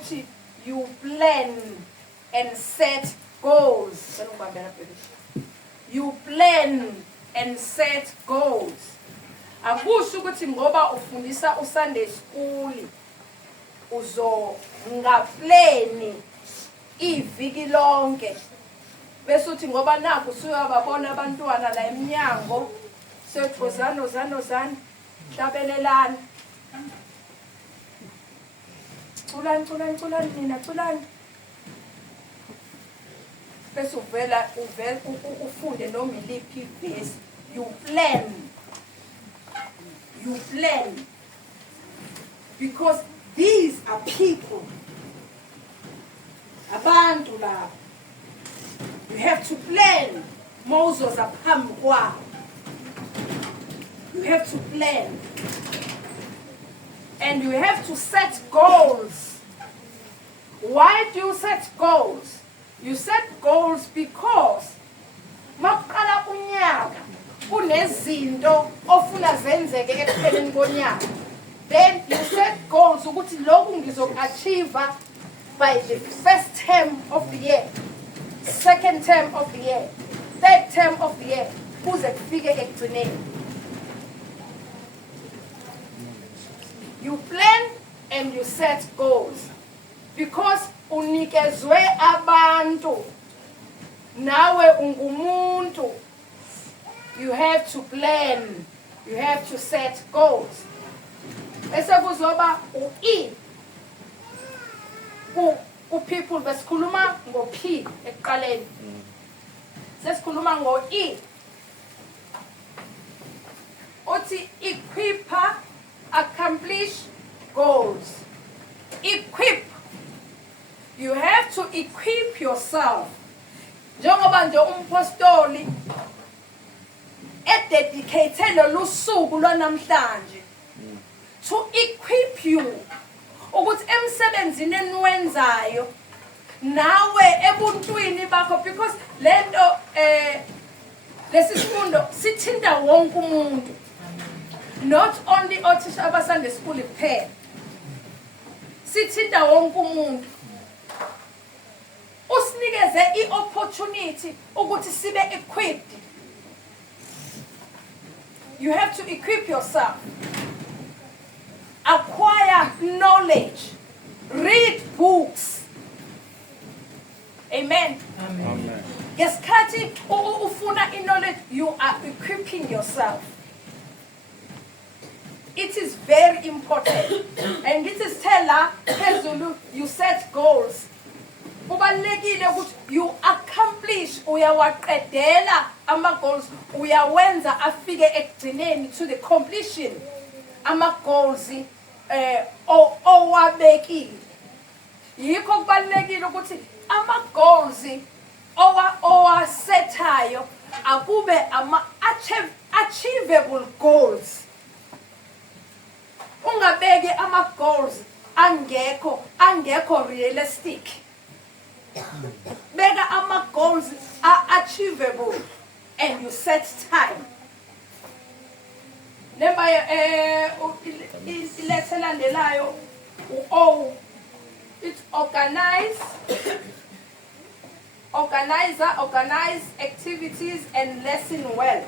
ukuthi you plan and set goals. You plan and set goals. Akusho ukuthi ngoba ufundisa uSunday school uzo ngaplani iviki lonke. Bese uthi ngoba nakho usuyababona abantwana la eminyango sethozana hlabelelana. Culani nina culani. Bese uvela ufunde noma iliphi ibhesi. You plan. Because these are people. Abantu laba. You have to plan. Moses aphambi kwabo. You have to plan. And you have to set goals. Why do you set goals? You set goals because maqala unyaka kunezinto ofuna zenzeke ekupheleni konyaka. Then you set goals ukuthi lokhu ngizoachieve by the first term of the year, second term of the year, third term of the year, kuze kufike ekugcineni. You plan and you set goals because unikezwe abantu, nawe ungumuntu. You have to plan, you have to set goals. Bese kuzoba u-E. People besikhuluma ngo-P ekuqaleni. Sesikhuluma ngo-E. Uthi equipa, accomplish goals. Equip. You have to equip yourself. Njengoba nje umpostoli ededicate lolu suku lwanamhlanje to equip you ukuthi emsebenzini eniwenzayo nawe ebuntwini bakho, because lento lesisifundo sithinta wonke umuntu, not only othisha abaSunday school kuphela, sithinta wonke umuntu. Usinikeze i-opportunity ukuthi sibe equipped. You have to equip yourself. Acquire knowledge. Read books. Amen. Amen. Ngesikhathi ufuna knowledge, you are equipping yourself. It is very important. And it is tella phezulu, you set goals. Kubalekile ukuthi you accomplish, uyawaqedela ama goals, uyawenza afike ekugcineni to the completion ama goals owabekile. Yikho kubalekile ukuthi ama goals owasethayo akube ama achievable goals. Ungabeki ama goals angekho realistic. Bega ama goals are achievable and you set time. Nemba ilethe landelayo u-O. It's organize activities and lesson well.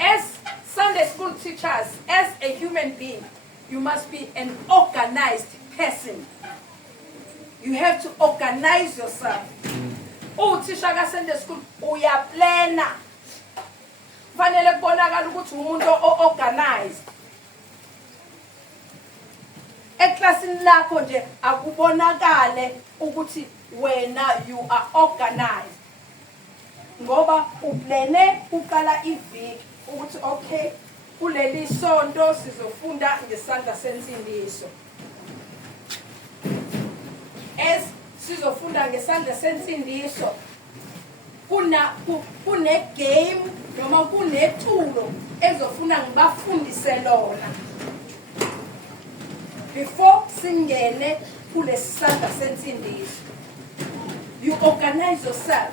As Sunday school teachers, as a human being, you must be an organized person. You have to organize yourself. Uthisha ka Sunday school uyaplana. Fanele kubonakala ukuthi umuntu o-organized. Eklasini lakho nje akubonakale ukuthi wena you are organized. Ngoba uplane uqala iviki ukuthi okay, kuleli sonto sizofunda ngesandla sensindiso. As sizofunda ngesandla sensindiso, kune game noma kunethulo ezofuna ngibafundise lona before singene kule sandla sensindiso. You organize yourself.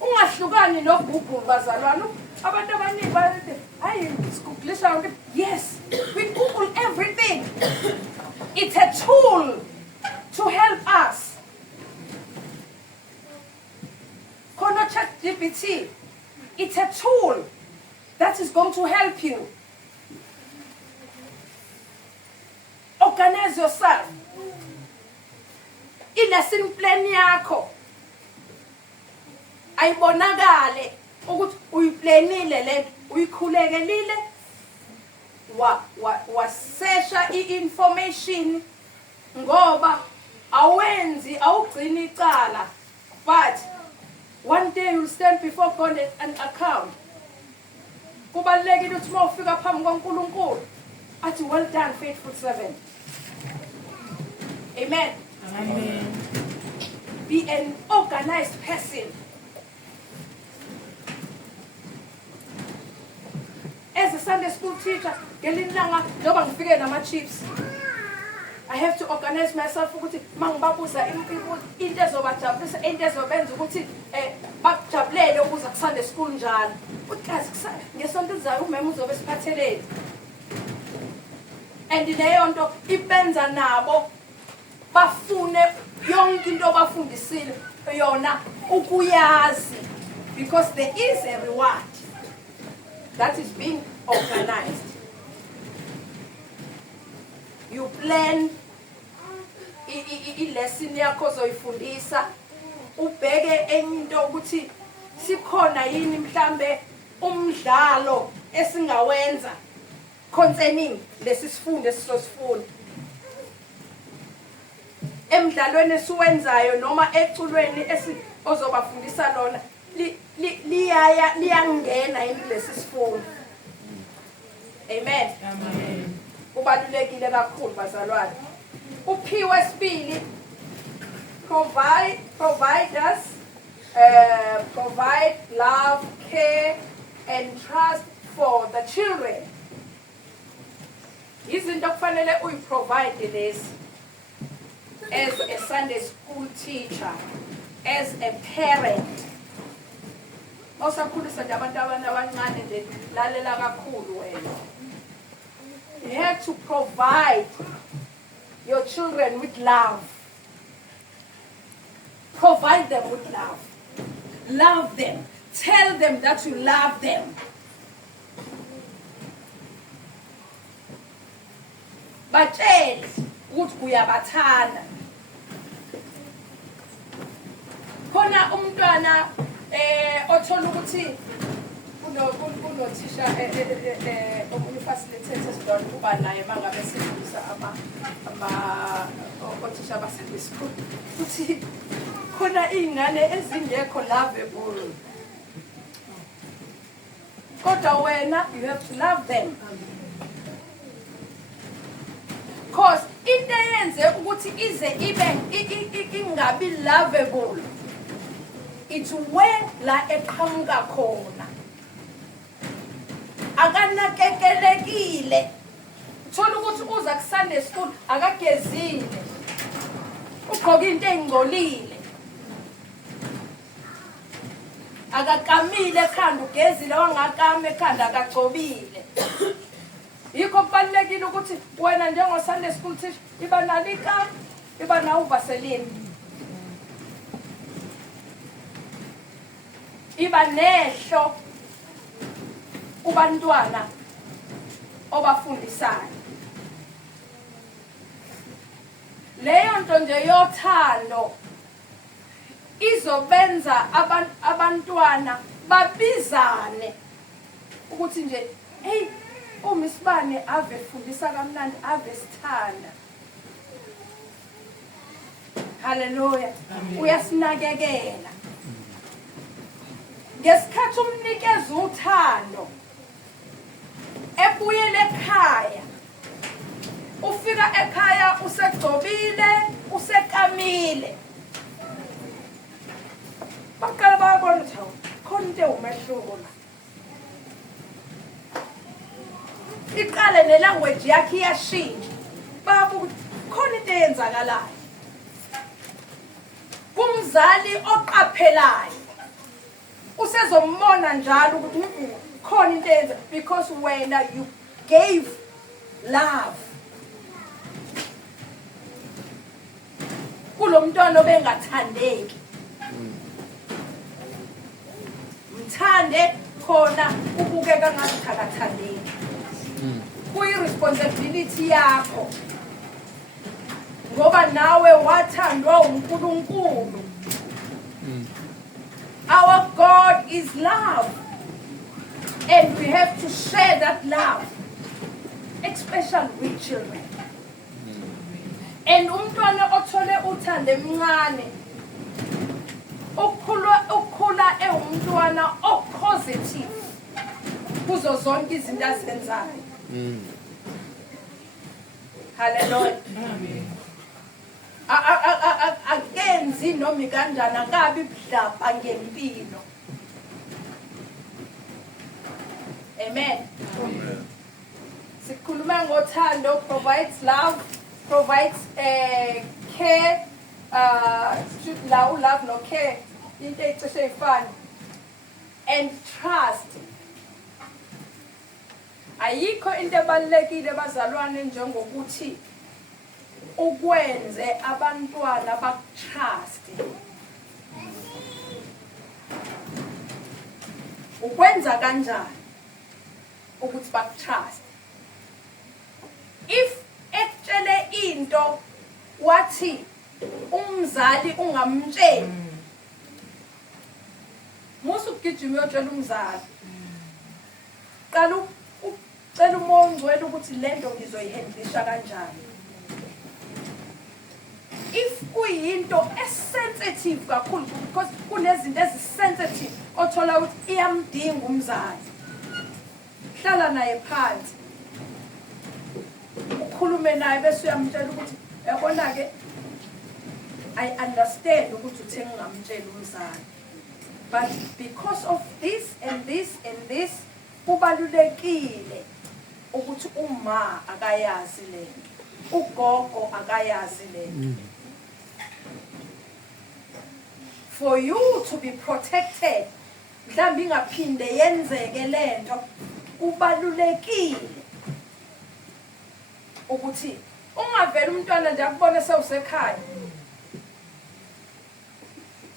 Ungahlukani noGoogle bazalwana, Abantu abaningi bathi, hayi siguglisha yonke. Yes, we Google everything. It's a tool to help us. Khona ChatGPT. It's a tool that is going to help you. Organize yourself. I-lesson plan yakho ayibonakale ukuthi uyiplanile lento, uyikhulekelile, wasesha i-information ngoba awugcini icala, but one day you'll stand before God and account. Kubalulekile ukuthi uma ufika phambi kaNkulunkulu athi well done faithful servant. Amen. Amen. Be an organized person. As a Sunday school teacher, ngelinye ilanga njengoba ngifike nama-chips, I have to organize myself ukuthi mangibabuza into ezobajabulisa, into ezobenza ukuthi bakujabulele ukuza ku-Sunday school njalo. Ukazi ngesonto elizayo umema uzobe esiphatheleni. And leyo nto ibenza nabo bafune yonke into bafundisile yona ukuyazi, because there is a reward that is being organized. You plan i-lesson yakho ozoyifundisa, ubheke enye into ukuthi sikhona yini mhlambe umdlalo esingawenza concerning lesi sifundo esizosifunda. Emdlalweni esiwenzayo noma eculweni ozobafundisa lona liyangena yini lesi sifundo. Amen. Amen. Kubalulekile kakhulu bazalwane. Uphiwe wesibili, provide love, care and trust for the children. Izinto kufanele uyiprovide lezi as a Sunday school teacher, as a parent. Osakhulisa nje abantu abancane nje lalela kakhulu wena. You have to provide your children with love. Provide them with love. Love them. Tell them that you love them. Batshele ukuthi uyabathanda. Khona umntwana othola ukuthi kunothisha omunye facilitator sidon kuba naye mangabe sifundisa othisha baSunday school ukuthi khona izingane ezingekho lovable, kodwa wena you have to love them, because into eyenze ukuthi ize ibe ingabi lovable, it's where la eqhamuka khona. Akanakekelekile. Thola ukuthi uza ku-Sunday school akagezile, ugqoka into engcolile, akakamile ekhanda, ugezile wangakama ekhanda akagcobile. Yikho kubalulekile ukuthi wena njengo-Sunday school teacher iba nalo ikama, iba nawo uvaseline, iba nehlo kubantwana obafundisayo. Leyo nto nje yothando izobenza abantwana babizane ukuthi nje hey uMisibane ave fundisa kamnandi, ave sithanda. Hallelujah. Uyasinakekela. Ngesikhathi umnikeza uthando ebuyele ekhaya, ufika ekhaya usegcobile, usekamile, baqala bayabona ukuthi khona into ewumehluko la. Iqale nelanguage yakhe iyashintsha, babuka ukuthi khona into eyenzakalayo. Kumzali oqaphelayo usezombona njalo ukuthi khona into eyenza because wena you gave love. Kulo mntwana obengathandeki. Mthande khona ubukeka ngathi akathandeki. Kuyi-responsibility yakho. Ngoba nawe wathandwa uNkulunkulu. Our God is love. And we have to share that love. Especially with children. And umntwana othole uthando emncane ukhula ewumntwana positive kuzo zonke izinto azenzayo. Hallelujah. Akenzi noma kanjani akabi budlapha ngempilo. Amen. Sikhuluma ngothando provides love, provides care, love no care, into ecishe ifana, and trust. Ayikho into ebalulekile bazalwane njengokuthi ukwenze abantwana bakutrust. Ukwenza kanjani ukuthi bakutrust? If ekutshele into wathi umzali ungamtsheli, musu ugijima uyotshela umzali, qala ucela umongo wena ukuthi lento ngizoyihandlisha kanjani. If kuyinto esensitive kakhulu, because kunezinto ezisensitive othola ukuthi iyamdinga umzali, hlala naye phansi ukhulume naye bese uyamtshela ukuthi yabona ke I understand ukuthi uthe ngingamtshela umzali, but because of this and this and this kubalulekile ukuthi uma akayazi lento, ugogo akayazi lento. For you to be protected, mhlambi ingaphinde yenzeke lento, kubalulekile ukuthi ungavela umntwana nje akubone sewusekhaya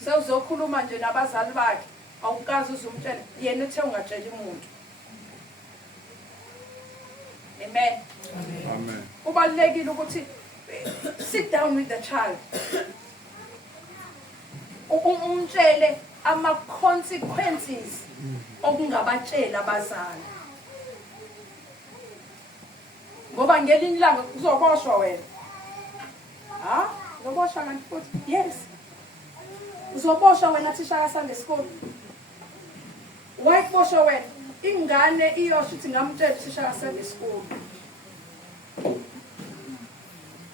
sewuzokhuluma nje nabazali bakhe awukazi uzumtshela yena uthe ungatshela umuntu. Amen. Amen. Kubalulekile ukuthi sit down with the child, umtshele ama consequences okungabatshela abazali, ngoba ngelinye ilanga kuzoboshwa wena. Uzoboshwa kanti futhi? Yes. Uzoboshwa wena thisha ka Sunday school. Why kuboshwa wena? Ingane iyosho ukuthi ngamtshela thisha ka Sunday school.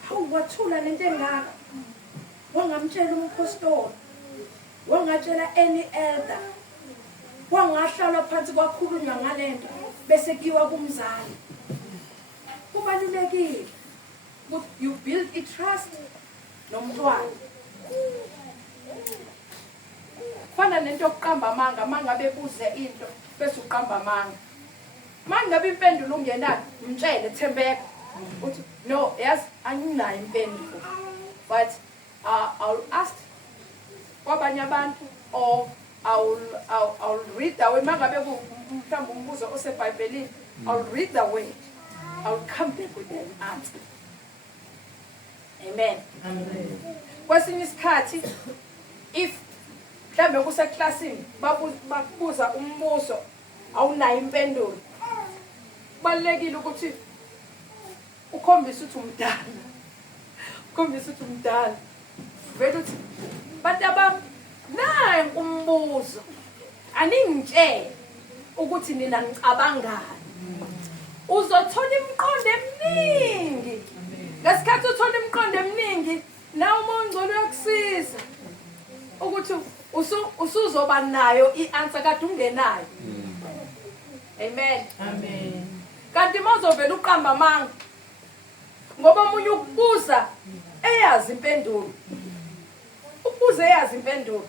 Hawu wathula lento engaka. Wangamtshela umpostoli. Wangatshela any elder. Wangahlala phansi kwakhulunywa ngalento bese kiwa kumzali. Kubalulekile ukuthi you build a trust nomntwana. Fana nento yokuqamba amanga, manga bebuze into bese uqamba amanga. Manga impendulo ungenayo, mtshele Thembeka uthi no, yes, anginayo impendulo, but I'll ask kwabanye abantu, or I'll read the way. Manga bebu mhlawumbe umbuzo oseBhayibhelini, I'll read the word, I'll come back with an answer. Amen. Amen. Kwesinye isikhathi if mhlambe kuseklasini bakubuza umbuzo awunayo impendulo, kubalulekile ukuthi ukhombise ukuthi umdala, ukhombise ukuthi umdala, vele uthi bantu abami nayi umbuzo aningitshele ukuthi nina ngicabangani. Uzothola imiqondo eminingi. Ngesikhathi uthola imiqondo eminingi, nawe uMongcolo uyakusiza ukuthi usuzoba nayo i-answer kade ungenayo. Amen. Amen. Kanti mawuzovela uqamba amanga, ngoba omunye ukubuza eyazi impendulo, ubuze eyazi impendulo,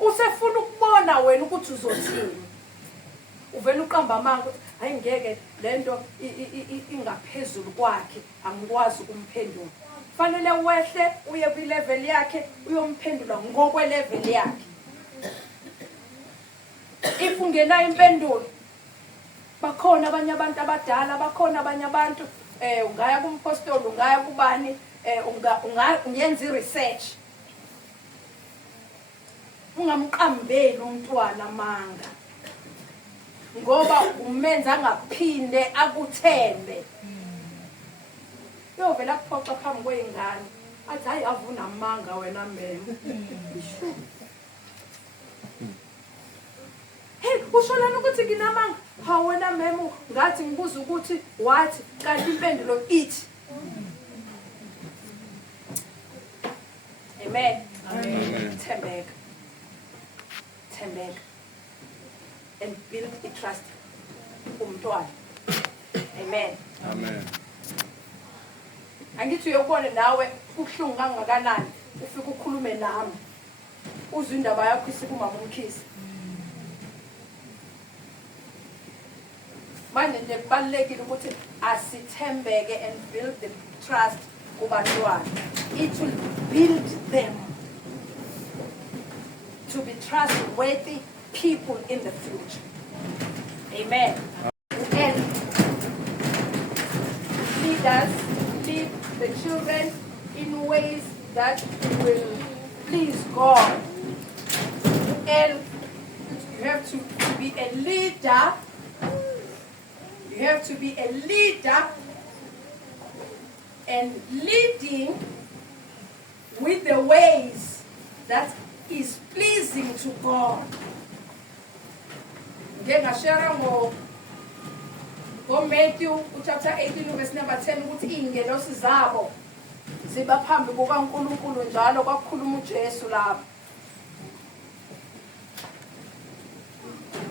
usefuna ukubona uyabona wena ukuthi uzothini. Uvela uqamba amanga ukuthi hayi ngeke lento ingaphezulu kwakhe angikwazi ukumphendula. Fanele wehle uye ku level yakhe uyomphendula ngokwe level yakhe. If ungena impendulo bakhona abanye abantu abadala, bakhona abanye abantu ungaya kumpostoli, ungaya kubani, ungenza i-research. Ungamqambeli umntwana amanga ngoba umenza angaphinde akuthembe. Yovela kuphoxa phambi kweyingane athi hayi avuna amanga wena mema. Hey, usholana ukuthi nginamanga? Ha wena mema ngathi ngibuza ukuthi what kanti impendulo ithi. Amen. Amen. Thembeka. Thembeka. And build a trust umntwana. Amen. Amen. Angithi uyobona nawe ubuhlungu kangakanani ufika ukhulume nami. Uzwe indaba yakho isikumama umkhisi. Manje nje kubalekile ukuthi asithembeke and build the trust kubantwana. It will build them to be trustworthy people in the future. Amen. And leaders lead the children in ways that will please God. And you have to be a leader. You have to be a leader and leading with the ways that is pleasing to God. Ngashara ngo Matthew chapter 18 verse number 10 ukuthi ingelosi zabo ziba phambi kukaNkulunkulu njalo kwakhuluma uJesu lapha.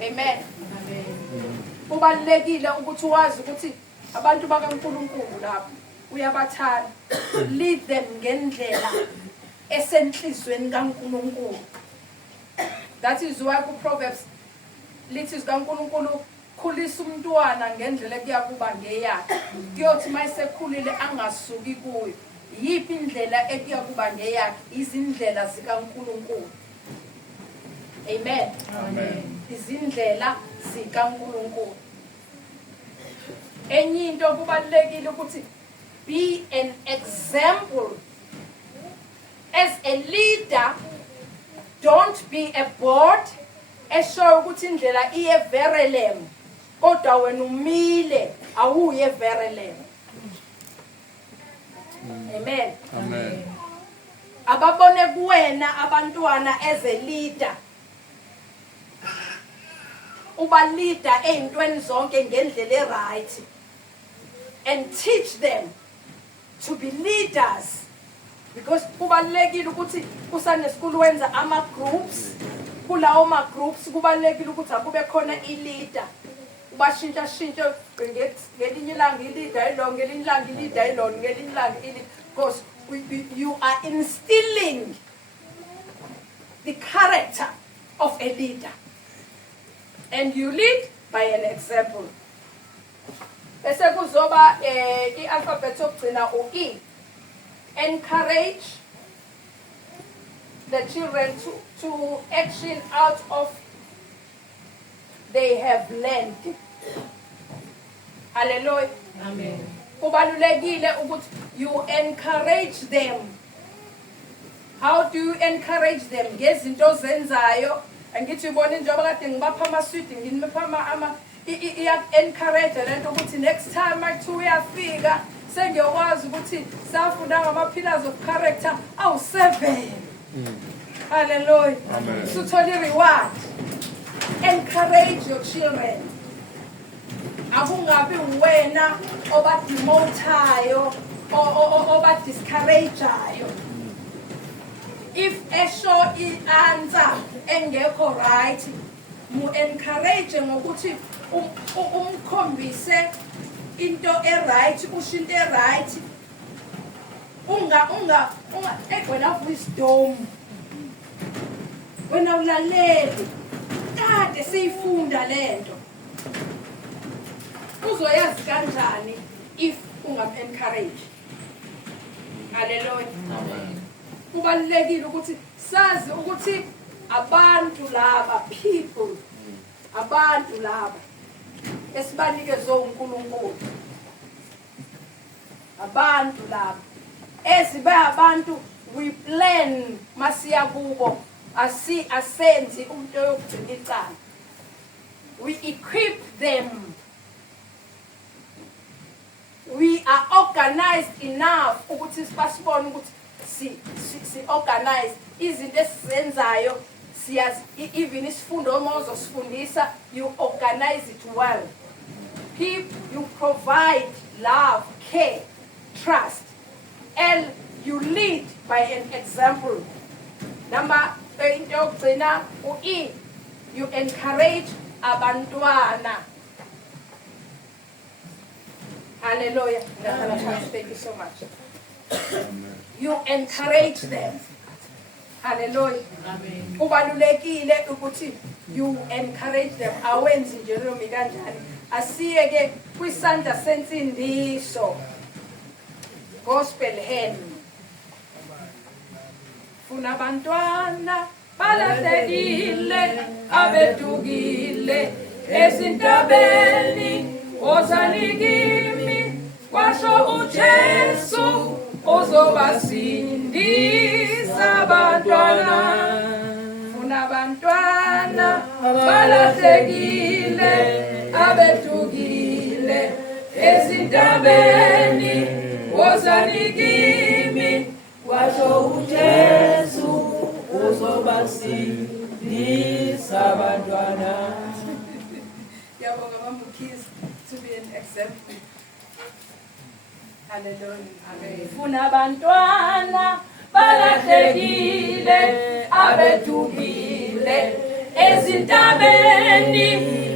Amen. Kubalekile ukuthi wazi ukuthi abantu bakaNkulunkulu lapha uyabathanda. Lead them ngendlela esenhlizweni kaNkulunkulu. That is why ku Proverbs lithi kaNkulunkulu khulisa umntwana ngendlela ekuyakuba ngeyakhe. Kuyothi mayisekhulile angasuki kuyo. Yiphi indlela ekuyakuba ngeyakhe? Izindlela zikaNkulunkulu. Amen. Amen. Izindlela zikaNkulunkulu. Enye into kubalekile ukuthi be an example as a leader. Don't be a board eshoyo ukuthi indlela iye verelem kodwa wena umile awuye verelem. Amen. Amen. Ababone kuwena abantwana as a leader. Uba leader eyintweni zonke ngendlela right and teach them to be leaders. Because kubalekile ukuthi usane school wenza ama groups, kulawo ma groups kubalekile ukuthi akube khona i-leader. Ubashintsha shintsha ngelinye ilanga i-leader ilo, ngelinye ilanga i-leader ilo, ngelinye ilanga i-leader. Because you are instilling the character of a leader. And you lead by an example. Bese kuzoba i-alphabet yokugcina u-E. Encourage the children to action out of they have learned. Hallelujah. Amen. Kubalulekile ukuthi you encourage them. How do you encourage them? Ngezinto zenzayo. Angithi ubona njengoba kade ngibapha ama-sweet ngibapha ama iya-encourage lento ukuthi next time makuthi uyafika sengiyokwazi ukuthi safunda ngama-pillars of character awu-7. Hallelujah. Amen. Suthola i-reward. Encourage your children. Akungabi wena oba-demotayo oba-discourageayo. If esho i-answer engekho right, mu-encourage ngokuthi umkhombise into e-right, usho into e-right. Wena wisdom. Wena ulaleli. kade siyifunda lento uzoyazi kanjani if ungam-encourage. Hallelujah. Amen. Kubalulekile ukuthi sazi ukuthi abantu laba people abantu laba esibanikezwe uNkulunkulu abantu laba esibe abantu we plan masiya kubo asenzi into yokugcina icala. We equip them. We are organized enough ukuthi sibasibone ukuthi si organize izinto esizenzayo siyazi even isifundo uma uzosifundisa you organize it well. You provide love, care, trust, and you lead by an example. Number into yokugcina u-E, you encourage abantwana. Hallelujah. Thank you so much. You encourage them. Hallelujah. Kubalulekile ukuthi you encourage them. Awenzi nje lomi kanjani. Asiye ke kwisandla sensindiso. Gospel hymn. Funa abantwana balahlekile abedukile ezintabeni ozanikimi kwasho uJesu uzobasindisa abantwana. Funa abantwana balahlekile abedukile ezintabeni ozanikimi kwasho uJesu uzobasindisa abantwana. Yabonga Mambukiz to be an example. Hallelujah. Amen. Funa abantwana balahlekile abedukile ezintabeni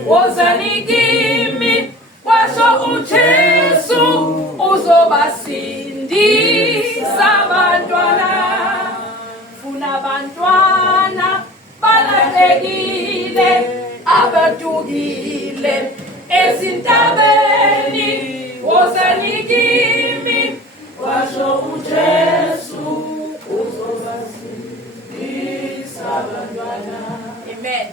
wozanikimi kwasho uJesu uzobasindisa abantwana. Funa abantwana balahlekile abedukile ezintabeni wozanikimi kwasho uJesu uzobasindisa abantwana. Amen.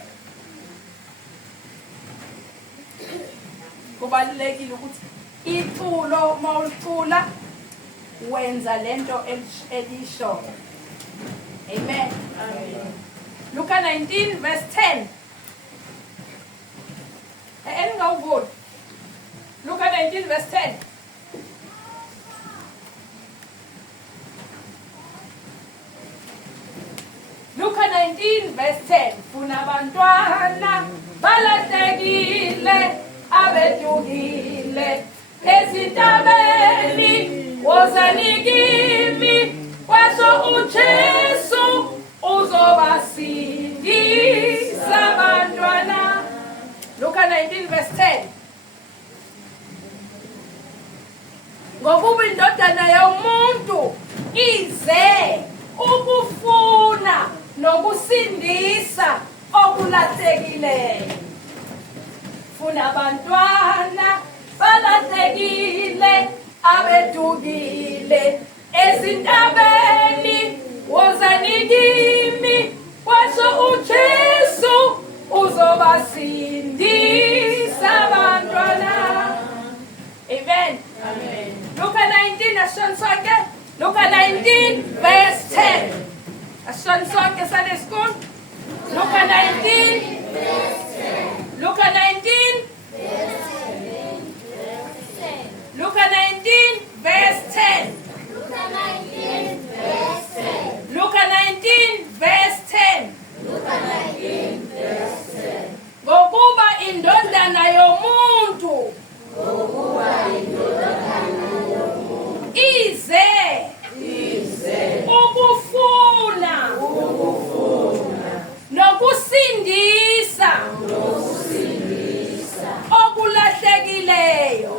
Kubalulekile ukuthi iculo mawucula wenza lento elisho. Amen. Amen. Luke 19 verse 10. Engawuvuli. Luke 19 verse 10. Luke 19 verse 10. Funa abantwana balahlekile abedukile ezintabeni wozanikimi kwasho uJesu uzobasindisa abantwana. Luke 19 verse 10. Ngokuba indodana yomuntu ize ukufuna nokusindisa okulathekileyo. Funa abantwana balahlekile abedukile ezintabeni wozanikimi kwasho uJesu uzobasindisa abantwana. Amen. Amen. Luke 19 asho sonke. Luke 19 verse 10. Asho sonke Sunday school. Luke 19 verse 10. Luke 19 verse 10. Luke 19 verse 10. Luke 19 verse 10. Ngokuba indodana yomuntu ize ukufuna nokusindisa okulahlekileyo.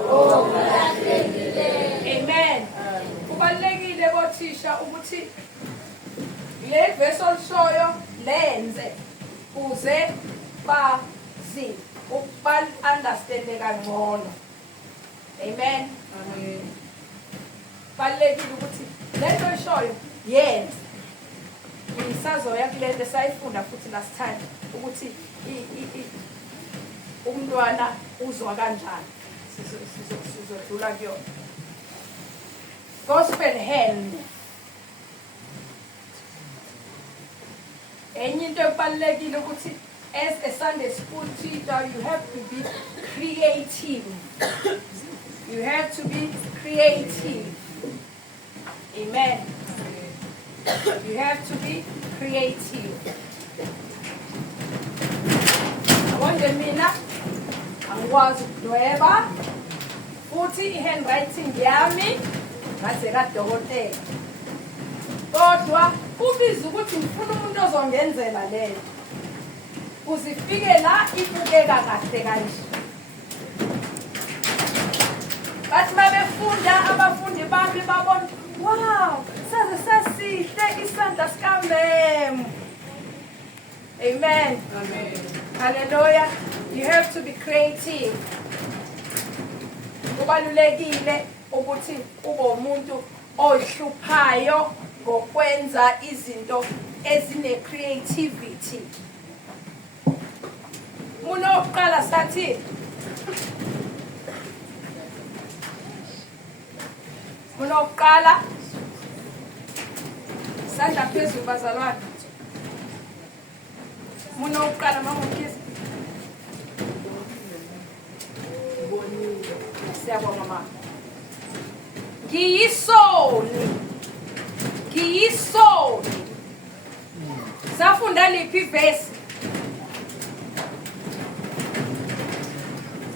Amen. Kubalulekile bothisha ukuthi le verse olishoyo lenze kuze bazi understande kangcono. Amen. Amen. Balekile ukuthi lento eshoyo yenza. Ngisazoya kulento sayifunda futhi last time ukuthi umntwana uzwa kanjani. Sizodlula kuyona. Gospel hand. Enye into ebalekile ukuthi as a Sunday school teacher you have to be creative. You have to be creative. Amen. You have to be creative. Wonke mina angikwazi ukudweba futhi i-handwriting yami ngaze kadokotela. Kodwa ubiza ukuthi ngifuna umuntu ozongenzela lento. Uzifike la ibukeka kahle kanje. Bathi mabefunda abafundi bami babona, wow, saze sasihle isandla sikamem. Amen. Amen. Hallelujah. You have to be creative. Kubalulekile ukuthi ube umuntu ohluphayo ngokwenza izinto ezine creativity. Muna oqala sathi Muna oqala sandla phezulu bazalwane. Muna oqala mama Mkhize. Siyabonga mama. Ngiyisoni. Safunda liphi verse?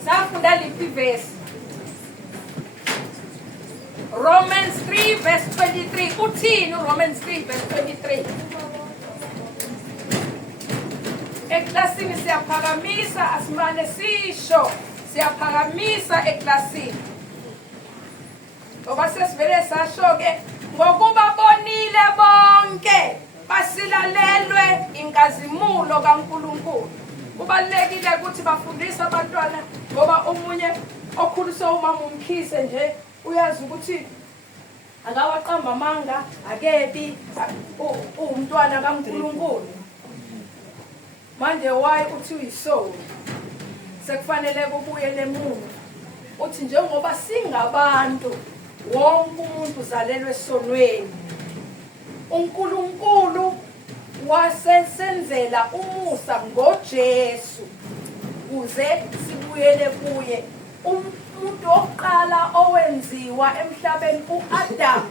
Safunda liphi verse? Romans 3 verse 23. Uthini Romans 3 verse 23? Eklasini siyaphakamisa asimane sisho. Siyaphakamisa eklasini. Ngoba sesivele sasho ke ngokuba bonile bonke basilalelwe inkazimulo kaNkulunkulu. Kubalekile ukuthi bafundise abantwana ngoba omunye okhuliswa umama uMkhize nje uyazi ukuthi akawaqamba amanga akebi umntwana kaNkulunkulu. Manje why uthi uyisoul? Sekufanele kubuyele emuva. Uthi njengoba singabantu wonke umuntu uzalelwe esonweni. uNkulunkulu wasensenzela umusa ngoJesu kuze sibuyele kuye. Umuntu oqala owenziwa emhlabeni uAdam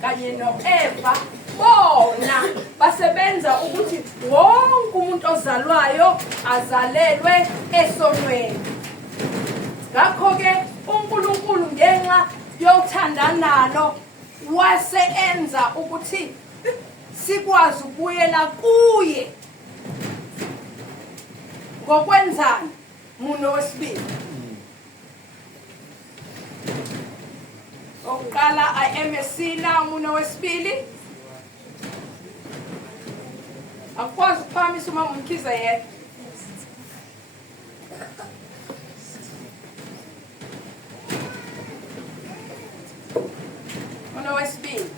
kanye noEva bona basebenza ukuthi wonke umuntu ozalwayo azalelwe esonweni. Ngakho ke uNkulunkulu ngenxa yokuthanda nalo waseenza ukuthi sikwazi ukuyela kuye. Ngokwenzani? Muno wesibili. Oqala I am a sinner muno wesibili. Akwazi ukuphamisa umama uMkhize yedwa. Wesibili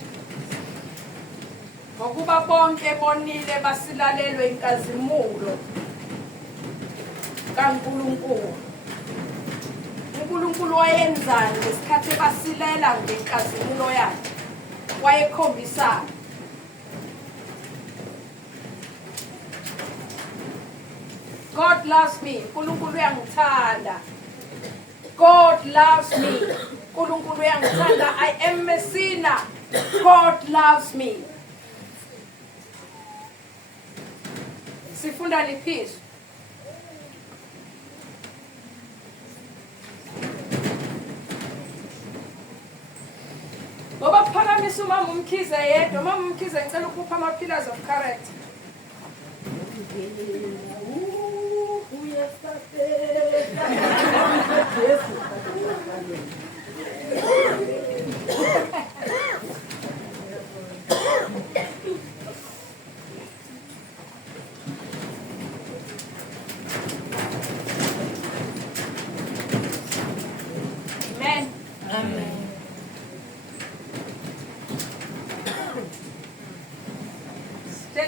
ngokuba bonke bonile basilalelwe inkazimulo kaNkulunkulu. uNkulunkulu wayenzani ngesikhathi basilela ngenkazimulo yakhe? Wayekhombisa God loves me. uNkulunkulu uyangithanda. God loves me. uNkulunkulu uyangithanda. I am a sinner. God loves me. Sifunda liphizo. Ngoba kuphakamisa umama uMkhize yedwa. Umama uMkhize ngicela ukupha ama-pillars of character.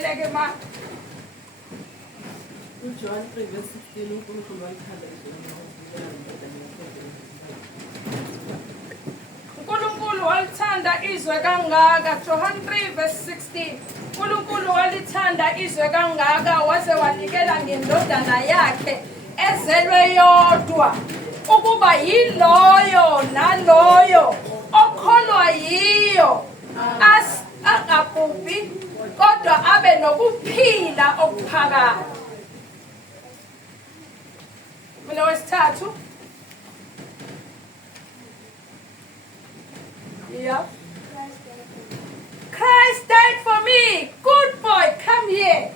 Ubaleke ma. John 3:16 uNkulunkulu walithanda uNkulunkulu walithanda izwe kangaka. John 3:16. uNkulunkulu walithanda izwe kangaka waze wanikela ngendodana yakhe ezelwe yodwa ukuba yiloyo naloyo okholwa yiyo angabhubhi kodwa abe nokuphila okuphakathi. Mina wesithathu. Yeah. Christ died for me. Good boy, come here.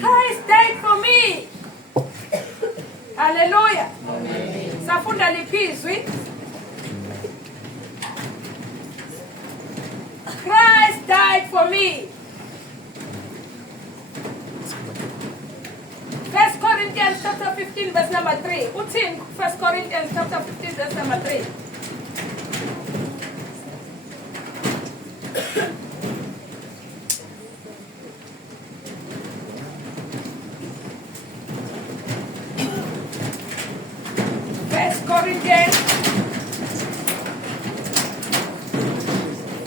Christ died for me. Hallelujah. Safunda liphizwi. Christ died for me. 1 Corinthians chapter 15 verse number 3. Uthini 1 Corinthians chapter 15 verse number 3. Corinthians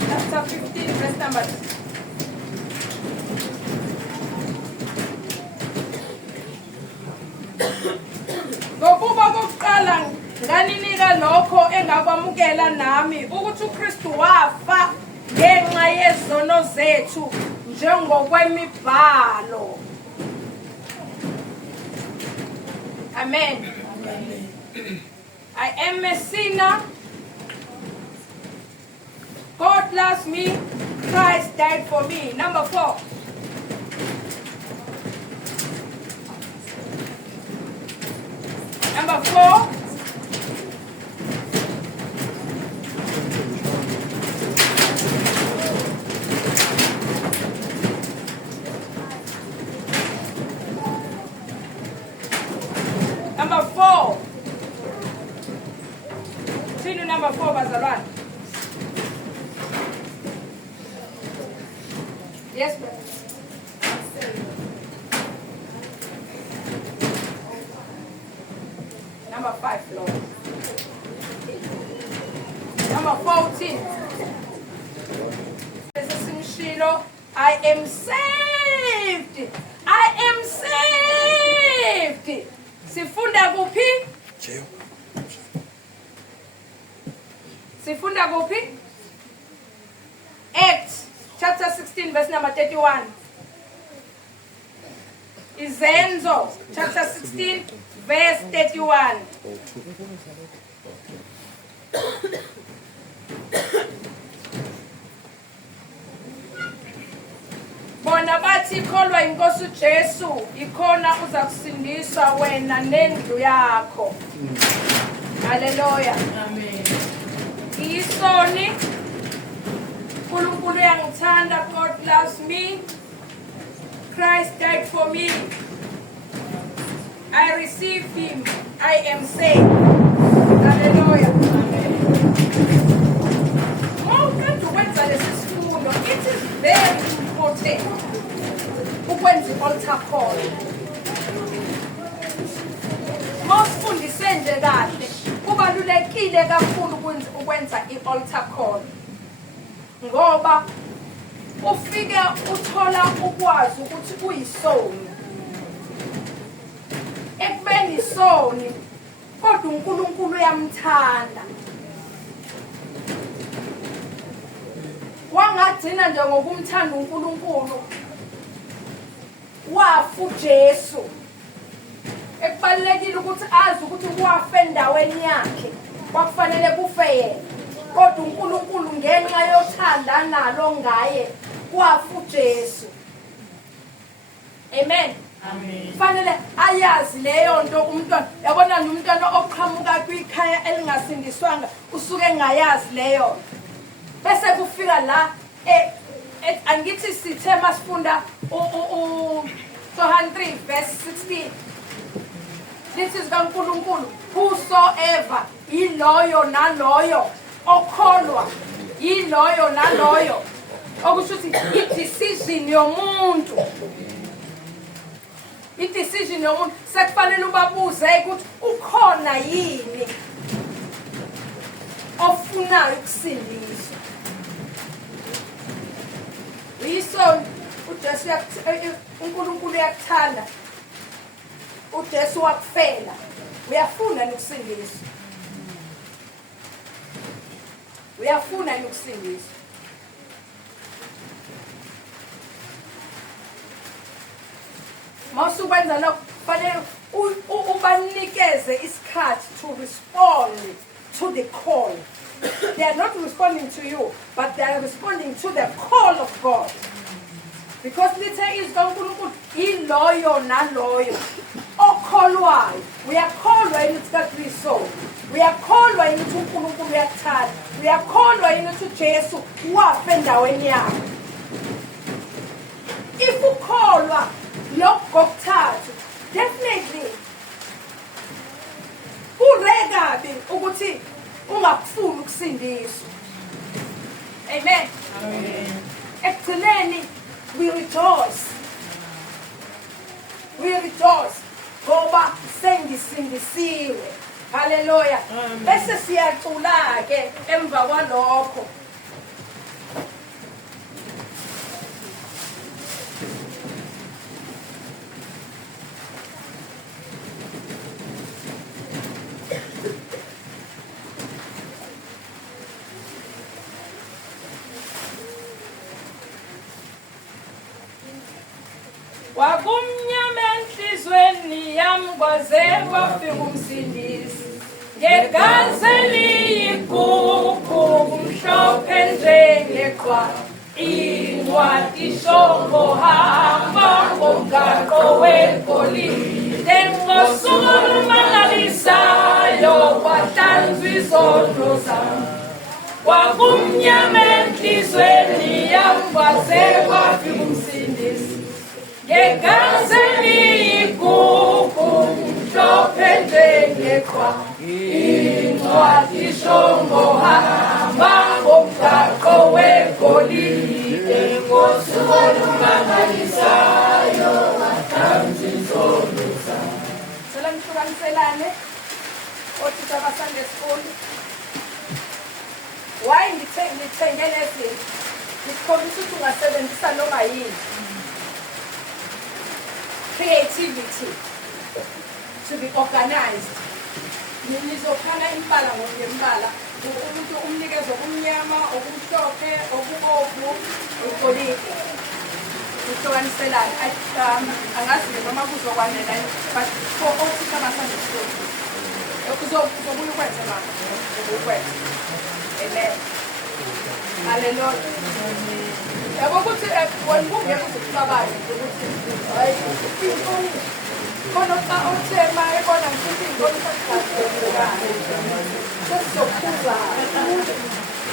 chapter 15 verse number 3. Ngokuba kokuqala nganinika lokho engakwamukela nami ukuthi uKristu wafa ngenxa yezono zethu njengokwemibhalo. Amen. I am a sinner. God loves me. Christ died for me. Number 4. Number 4. Number 4. Number 4 bazalwane. Yes, brother. Number 5, Lord. Number 14. This is in Shiloh. I am saved. I am saved. Sifunda kuphi? Sifunda kuphi? Acts chapter 16 verse number 31. Izenzo chapter 16 verse 31. Bona bathi kholwa inkosi uJesu ikhona uza kusindiswa wena nendlu yakho. Hallelujah. Amen. Isoni uNkulunkulu uyangithanda. God loves me. Christ died for me. I receive him. I am saved. Hallelujah. It is very important ukwenza i-altar call. Mawufundise nje kahle kubalulekile kakhulu ukwenza i-altar call ngoba ufike uthola ukwazi ukuthi uyisoni ekubeni isoni kodwa uNkulunkulu uyamthanda. Wangagcina nje ngokumthanda uNkulunkulu wafa uJesu. Ekubalekile ukuthi azi ukuthi wafa endaweni yakhe kwakufanele kufe yena kodwa uNkulunkulu ngenxa yothanda nalo ngaye wafa uJesu. Amen. Amen. Fanele ayazi leyo nto umntwana. Yabona nje umntwana oqhamuka kwikhaya elingasindiswanga usuke engayazi leyo. Bese kufika la angithi sithe masifunda John 3 verse 16 lithi zikaNkulunkulu, whosoever, iloyo naloyo okholwa, iloyo naloyo, okusho ukuthi i-decision yomuntu, i-decision yomuntu. Sekufanele ubabuze ukuthi ukhona yini ofunayo ukusindiswa. Yiso uJesu uNkulunkulu uyakuthanda, uJesu wakufela, uyafuna nokusindiswa, uyafuna nokusindiswa. Mawusukwenza lokho kufanele ubanikeze isikhathi to respond to the call. They are not responding to you, but they are responding to the call of God. Because lithe izwi kaNkulunkulu iloyo naloyo okholwayo. Uyakholwa yini ukuthi kaKristu? Uyakholwa yini ukuthi uNkulunkulu uyakuthanda? Uyakholwa yini ukuthi uJesu wafa endaweni yakho? If ukholwa lokho kokuthathu, definitely kurekabi ukuthi ungakufuni ukusindiswa. Amen. Amen. Ekugcineni we rejoice. We rejoice ngoba sengisindisiwe. Hallelujah. Bese siyacula ke emva kwalokho. Wakumnyama enhlizweni yami kwaze kwafika umsindisi, ngegazi eliyigugu kumhlophe njengeqhwa, incwadi isho ngohamba ngomgaqo wegolide, ngosuku olumangalisayo kwahlanzwa izono zami. Wakumnyama enhlizweni yami kwaze kwafika umsindisi, ngegazi eliyigugu mhlophe njengeqhwa, incwadi isho ngohamba ngomgaqo wegolide, ngosuku olumangalisayo wahlanzwa izono zami. Cela ngihlukaniselane othisha ba-Sunday school. Why ngithenge lezi? Ngikhombisa ukuthi ungasebenzisa noma yini. Creativity, to be organized. Nizokhala imbala ngokuyembala, umuntu umnikeza okumnyama, okumhlophe, okubomvu, ugolide. Ukuhlukaniselana. Angazi noma kuzokwanela, but for othisha ba-Sunday school, uzobuya ukwenze mama, ukwenze. Amen. Hallelujah. Yabo ukuthi wengeke ukubabaye ukuthi hayi khona xa uthema ebona ngithi ngoni sakhatheka sesizokhuza.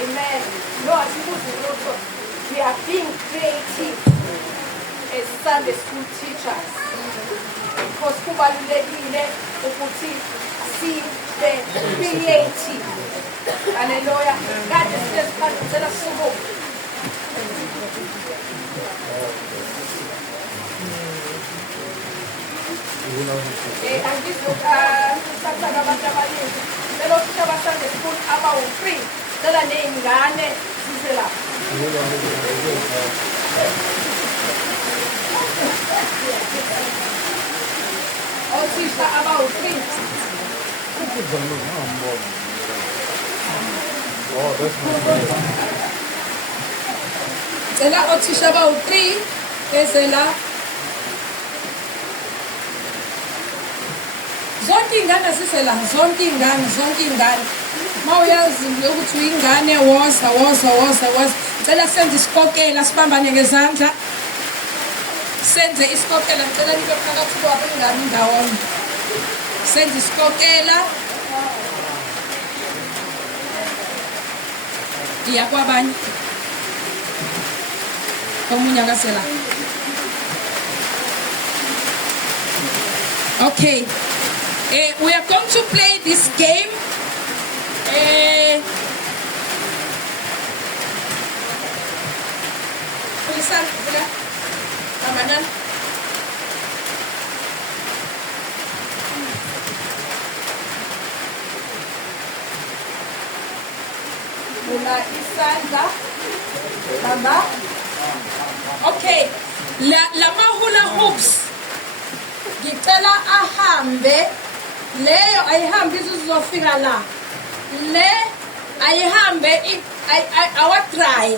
Amen. No, asibuzi lutho. We are being creative as Sunday school teachers, because kubalulekile ukuthi sibe creative. Hallelujah. God is just trying to tell us to go. Angizokusathana abantu abaningi lelo thisha ba-Sunday school abawu-free cela ney'ngane zize lapha. Othisha abawu-free. Cela othisha abawu-3 beze la. Zonke iy'ngane zisela, zonke iy'ngane. Mawuyazi ukuthi uyingane woza. Cela senze isikokela, sibambane ngezandla. Senze isikokela, ngicela nibe phakathi kwabo ingane ndawonye. Senze isikokela. Iya kwabanye. Omunye akasela. Okay. We are going to play this game. Okay, lama hula hoops. Ngicela ahambe leyo ayihambe izozofika la. Le ayihambe awatry.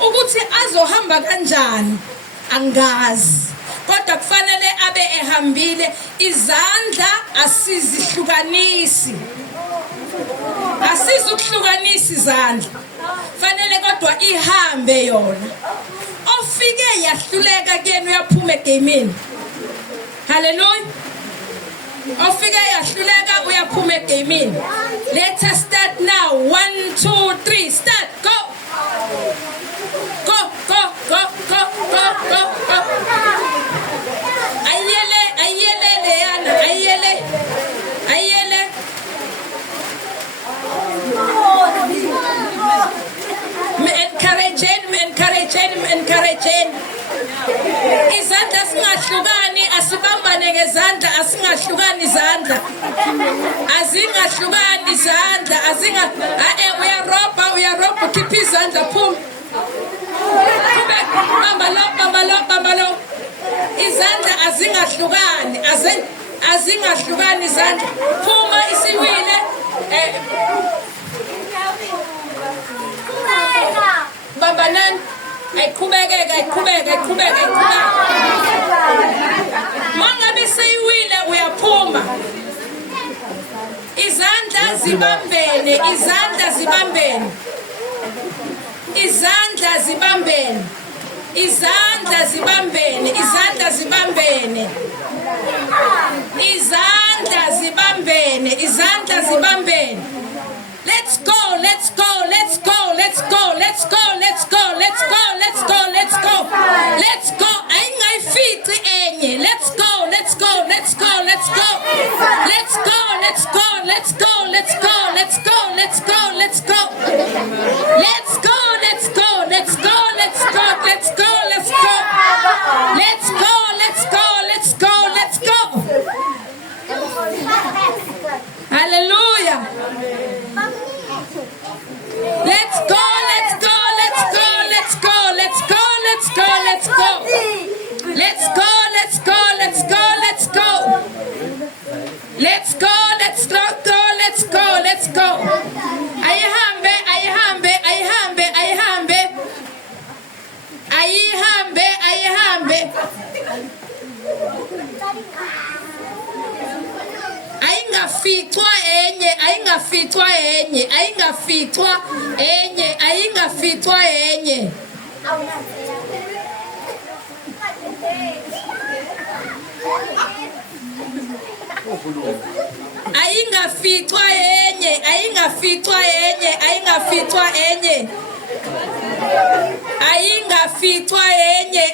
Ukuthi azohamba kanjani angazi. Kodwa kufanele abe ehambile izandla asizihlukanisi. Asizukuhlukanisa izandla. Fanele kodwa ihambe yona. Ofike yahluleka kuyena uyaphuma egameni. Hallelujah. Ofika yahluleka uyaphuma egameni. Let us start now. 1 2 3 start. Go. Go go go go go go go. Ayele Leana, ayele. Me encourage. Izandla singahlukani asibambane ngezandla asingahlukani izandla. Azingahlukani izandla uyarobha khipha izandla phuma. Bamba lo. Izandla azingahlukani izandla. Phuma isiwile. Babanan ayiqhubeke. Mangabe seyiwile uyaphuma. Izandla zibambene. Let's go. Ayingayifiti enye. Let's go. Hallelujah. Let's go. Ayihambe.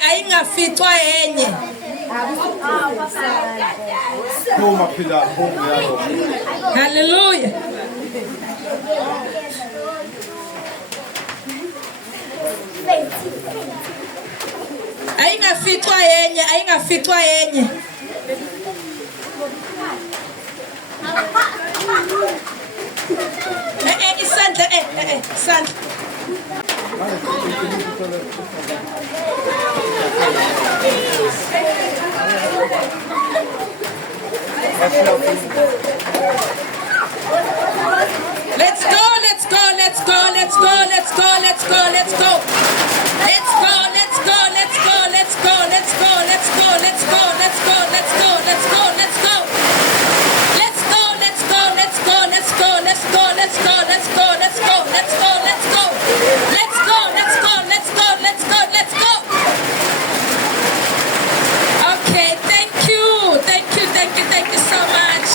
Ayingafitwa enye. Hallelujah. Ayingafitwa enye. Isandla. Let's go. Okay, thank you so much.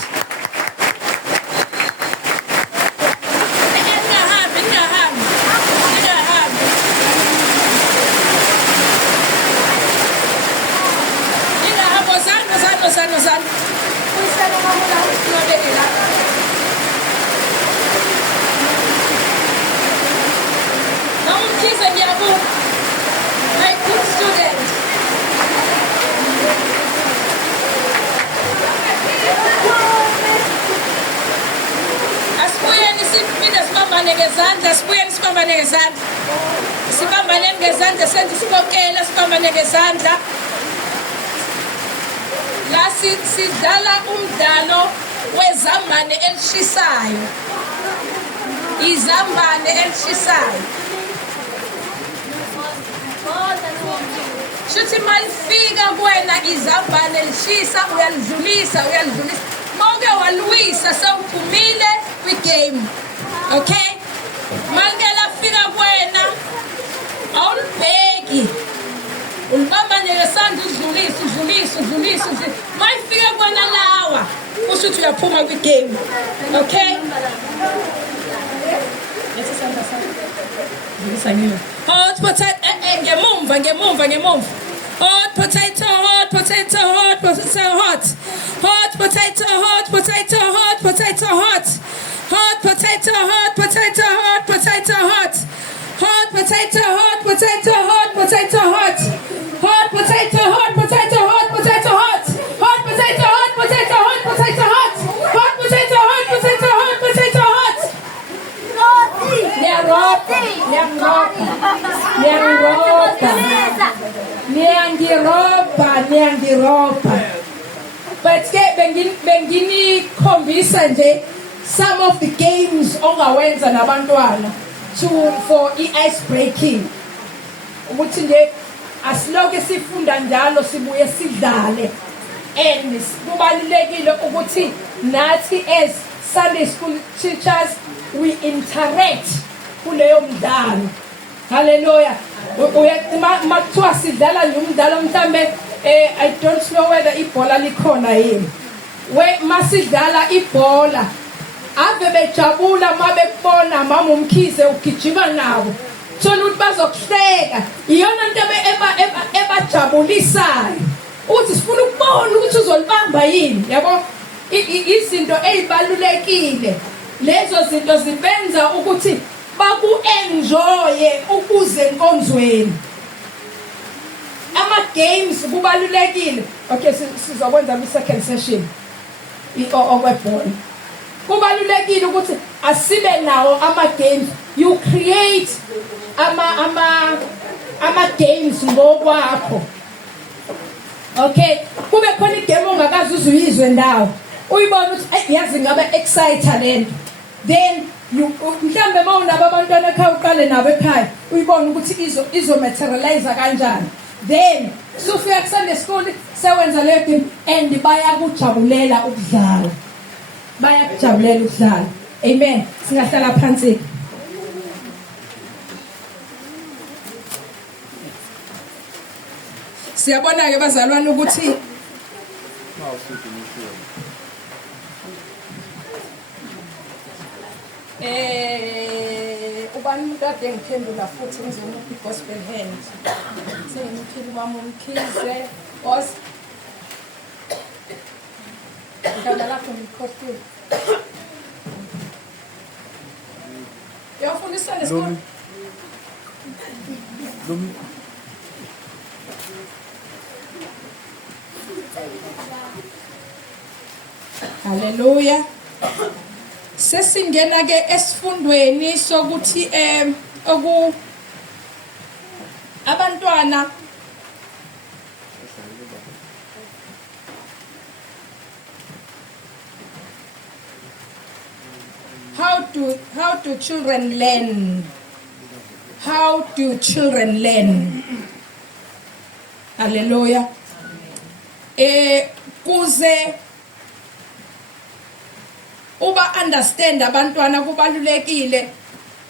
Zan. My good student. Asibuyeni siphinde sibambane ngezandla, asibuyeni sibambane ngezandla. Sibambane ngezandla senze isibokela, sibambane ngezandla. La sidlala umdlalo wezambane elishisayo. Izambane elishisayo. Shuthi malifika kuwena izambane lishisa uyalidlulisa. Mawuke walwisa sewuphumile kwi-game. Okay? Malike lafika kuwena awulibheki. Ulibambane ngesandla udlulisa. Mayifika kuwena lawa kusho ukuthi uyaphuma kwi-game. Okay? Hot potato, ngemumva. Hot potato, hot. Hot potato, hot. Hot potato, hot. Hot potato, hot. Hot potato, hot. Hot potato, hot. Hot potato, hot. Hot potato, hot. Hot potato, hot. Hot potato, hot. Hot potato, hot. Hot potato, hot. Hot potato, hot. Niyangiroba. But ke bengini khombisa nje some of the games ongawenza nabantwana for ice breaking. Ukuthi nje asiloke sifunda njalo sibuye sidlale. And kubalulekile ukuthi nathi as Sunday school teachers we interact kuleyo mdlalo. Hallelujah. Makuthiwa sidlala nje umdlalo mhlambe I don't know whether ibhola likhona yini. Masidlala ibhola ave bejabula mabekubona mama umkhize ugijima nabo. Thola ukuthi bazokuhleka. Iyona into ebajabulisayo. Uthi sifuna ukubona ukuthi uzolibamba yini. Yabo izinto ezibalulekile. Lezo zinto zibenza ukuthi baku-enjoye ukuze enkonzweni. Ama-games kubalulekile. Okay, sizokwenza kwi-second session okwebhola. Kubalulekile ukuthi asibe nawo ama-games. You create ama-games ngokwakho. Okay, kube khona igame ongakazi uzuyizwe ndawo. Uyibona ukuthi yazi ngabe excite lento. Then mhlambe mawunabo abantwana ekhaya uqale nabo ekhaya uyibona ukuthi izo materialize kanjani. Then sufika ku Sunday school sewenza leyo game and bayakujabulela ukudlala. Amen. Singahlala phansi. Siyabona ke bazalwane ukuthi ubani kade ngiphendula futhi ngizomupha i-gospel hand. Sengimuphile mama umkhize os ngidala lapho ngikhohliwe. Uyafundisa ngesikole? Hallelujah. Sesingena ke esifundweni sokuthi abantwana how do children learn? How do children learn? Hallelujah. Kuze uba understand abantwana kubalulekile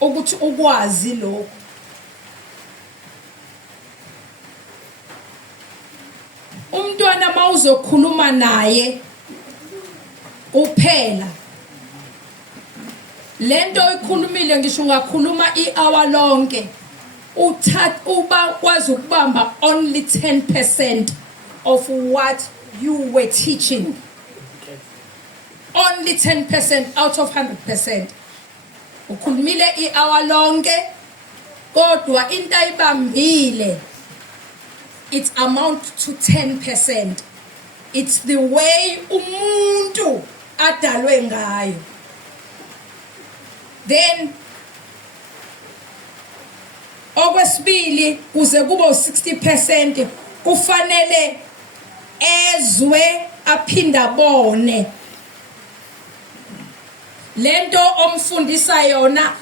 ukuthi ukwazi lokho. Umntwana mawuzokhuluma naye kuphela lento oyikhulumile ngisho ungakhuluma i-hour lonke uba kwazi ukubamba only 10% of what you were teaching. only 10% out of 100%. Ukhulumile i-hour lonke kodwa into ayibambile it amount to 10%. It's the way umuntu adalwe ngayo. Then okwesibili kuze kube u60% kufanele ezwe aphinda bone lento omfundisa yona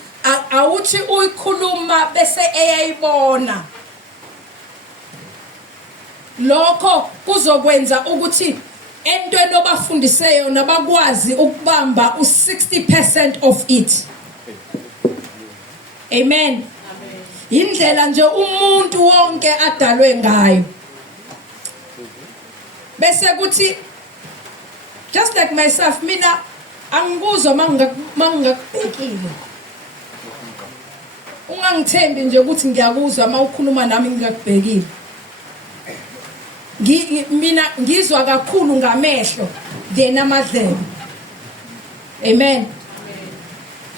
awuthi uyikhuluma bese eyayibona. Lokho kuzokwenza ukuthi entweni obafundise yona bakwazi ukubamba u60% of it. Amen. Indlela nje umuntu wonke adalwe ngayo. Bese kuthi just like myself mina angikuzwa mangingakubhekile. Ungangithembi nje ukuthi ngiyakuzwa mawukhuluma nami ngingakubhekile. Mina ngizwa kakhulu ngamehlo then amadlebe. Amen.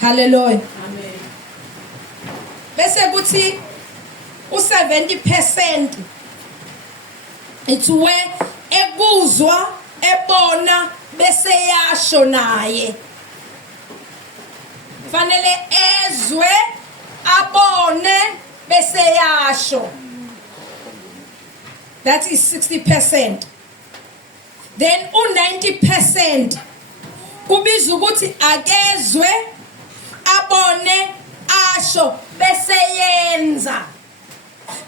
Hallelujah. Amen. Bese kuthi u70% it's where ekuzwa ebona bese yasho naye. Fanele ezwe abone bese yasho. That is 60%. Then u90% kubizwa ukuthi akezwe abone asho bese yenza.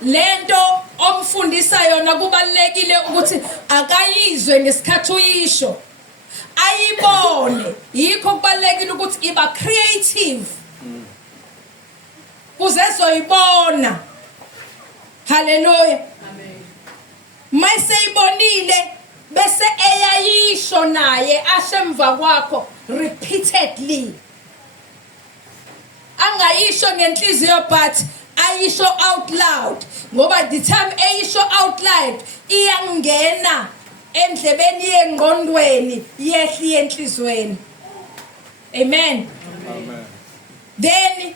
Lento omfundisa yona kubalekile ukuthi akayizwe ngesikhathi uyisho. Ayibone. Yikho kubalekile ukuthi iba creative. Uzezoyibona. Hallelujah. Mayiseyibonile bese eyayisho naye ashemva kwakho repeatedly. Angayisho ngenhliziyo but ayisho out loud. Ngoba the time eyisho out loud iyangena endlebeni yengqondweni yehli enhlizweni. Amen. Amen. Then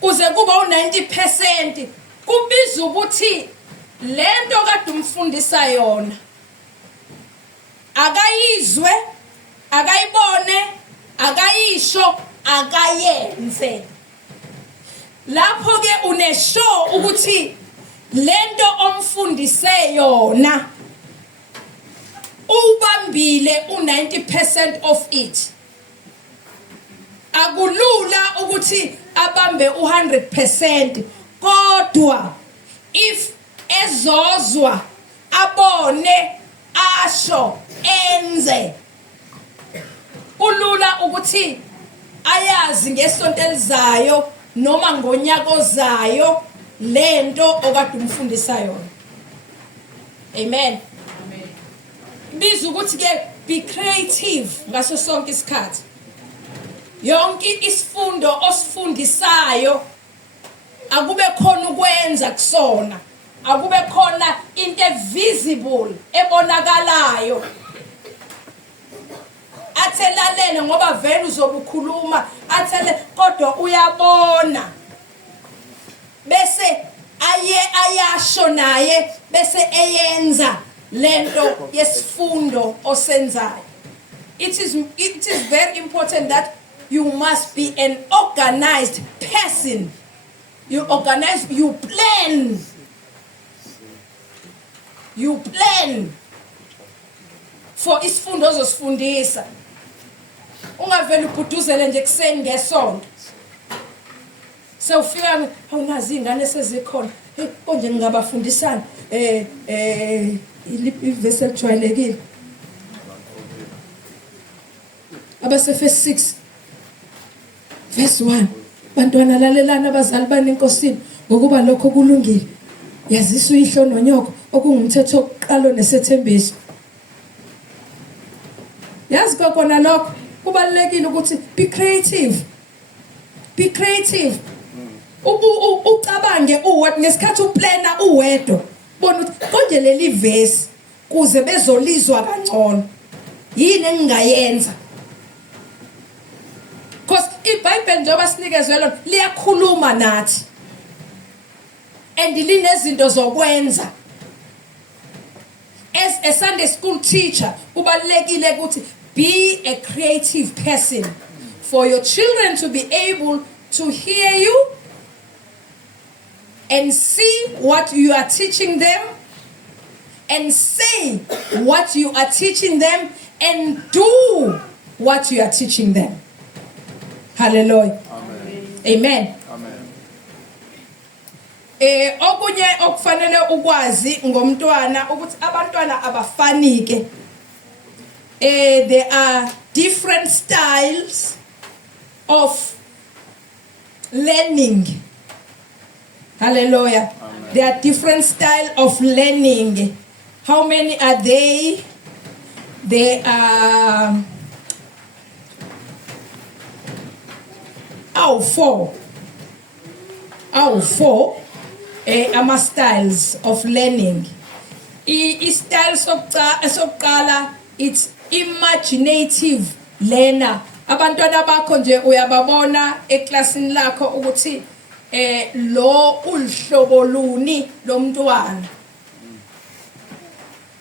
kuze kuba u90% kubizwa ukuthi lento kade umfundisa yona akayizwe akayibone akayisho akayenze. Lapho ke unesho ukuthi lento omfundise yona ubambile u90% of it. Akulula ukuthi abambe u100% kodwa if ezozwa abone asho enze kulula ukuthi ayazi ngesonto elizayo noma ngonyaka ozayo lento okade umfundisa yona. Amen. Biza ukuthi ke be creative ngaso sonke isikhathi. Yonke isifundo osifundisayo akube khona ukwenza kusona. Akube khona into visible ebonakalayo. Athelalele ngoba vele uzobukhuluma athele kodwa uyabona. Bese ayasho naye bese eyenza lento yesifundo osenzayo. It is very important that you must be an organized person. You organize, you plan. You plan for isifundo ozosifundisa. Ungaveli ubhuduzele nje kuseni ngesonto. Sewufika awunazi ingane sezikhona. Hey konje ngingabafundisana ivesi ejwayelekile. Abase verse 6 verse 1 bantwana lalelana abazali bani enkosini ngokuba lokho kulungile. Yazisa uyihlo nonyoko okungumthetho oqalo nesethembiso. Yazi kokona lokho kubalekile ukuthi be creative. Be creative. Ucabange uwedwa ngesikhathi uplana uwedwa. Bona ukuthi konje leli verse kuze bezolizwa kangcono. Yini engingayenza? iBhayibheli njengoba sinikezwe lona liyakhuluma nathi and linezinto zokwenza. As a Sunday school teacher, kubalulekile ukuthi be a creative person for your children to be able to hear you and see what you are teaching them and say what you are teaching them and do what you are teaching them. Hallelujah. Amen. Amen. Amen. Okunye okufanele ukwazi ngomntwana ukuthi abantwana abafanike. There are different styles of learning. Hallelujah. Amen. There are different styles of learning. How many are they? There are four. Styles of learning. Styles sokuqala, it's imaginative learner. Abantwana bakho nje uyababona eklasini lakho ukuthi lo ulhlobo luni lomntwana.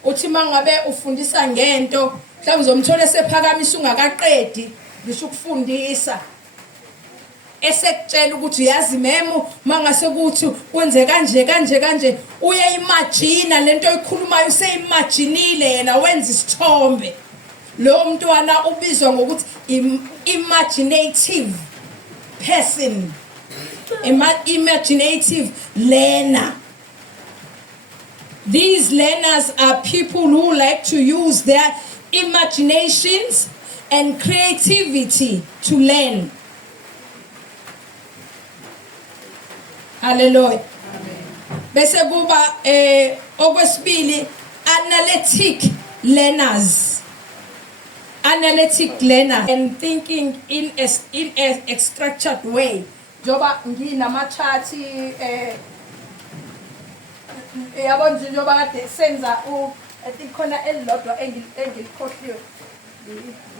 Uthi mangabe ufundisa ngento, mhlawumbe uzomthola sephakamisa ungakaqedi ngisho ukufundisa. Esekutshela ukuthi uyazi memo mangase kuthi kwenze kanje uyayimagine lento oyikhulumayo useyimaginile yena wenza isithombe. Lo mntwana ubizwa ngokuthi imaginative person, imaginative learner. These learners are people who like to use their imaginations and creativity to learn. Hallelujah. Bese kuba okwesibili analytic learners. Analytic learner and thinking in a structured way. Joba nginama chart yabona njoba kade senza I think khona elilodwa engilikhohliwe.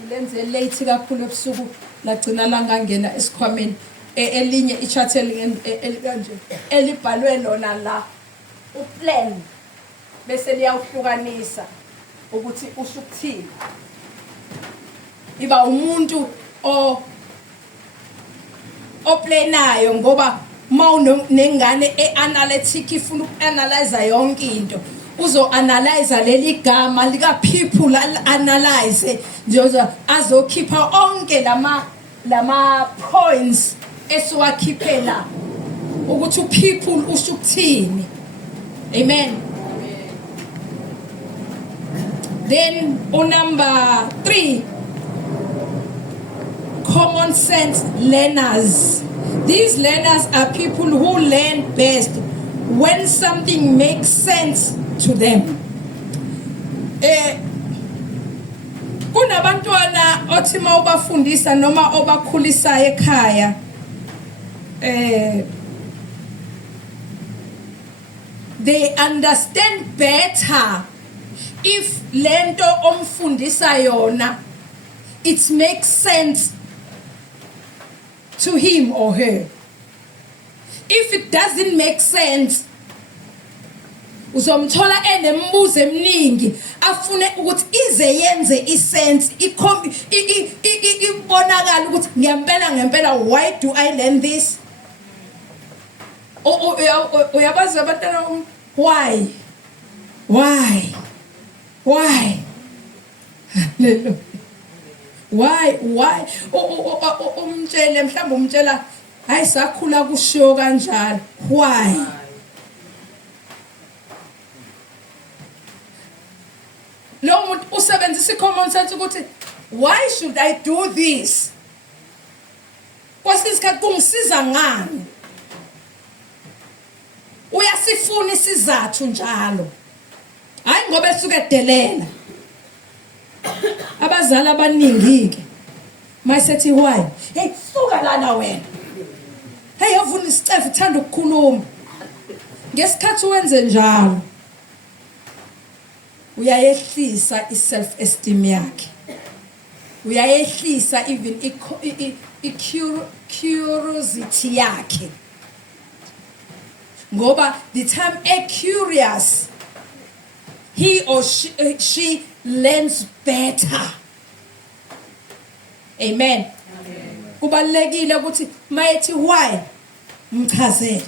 Ilenze late kakhulu ebusuku lagcina langangena esikhwameni. Elinye i-chart elikanje elibhalwe lona la uplan bese liyawuhlukanisa ukuthi usho ukuthini. Iba umuntu oplanayo ngoba mawunengane eanalytic ifuna ukuanalyze yonke into uzo-analyze leli gama lika people analyze nje azokhipha onke lama points esiwakhiphela ukuthi people usho ukuthini. Amen. Then number 3, common sense learners. These learners are people who learn best when something makes sense to them. Kunabantwana othi mawubafundisa noma obakhulisa ekhaya they understand better if lento omfundisa yona it makes sense to him or her. If it doesn't make sense, uzomthola enembuzo eminingi afune ukuthi ize yenze isense ibonakala ukuthi ngempela why do I learn this? Uyabaza abantwana why why umtshele mhlawumbe umtshela hayi sakhula kushiyo kanjalo why lo muntu usebenzisa common sense ukuthi why should I do this? Kwasisikhathi kungisiza ngani? Uyasifuna isizathu njalo. Hayi ngoba esuke edelela. Abazali abaningi ke mayisethi why hey suka lana wena hey yavuna isicefe uthanda ukukhuluma ngesikhathi wenze njalo uyayehlisa iself esteem yakhe uyayehlisa even curiosity yakhe, ngoba the time curious he or she learns better. Amen. Kubalekile ukuthi mayethi why mchazele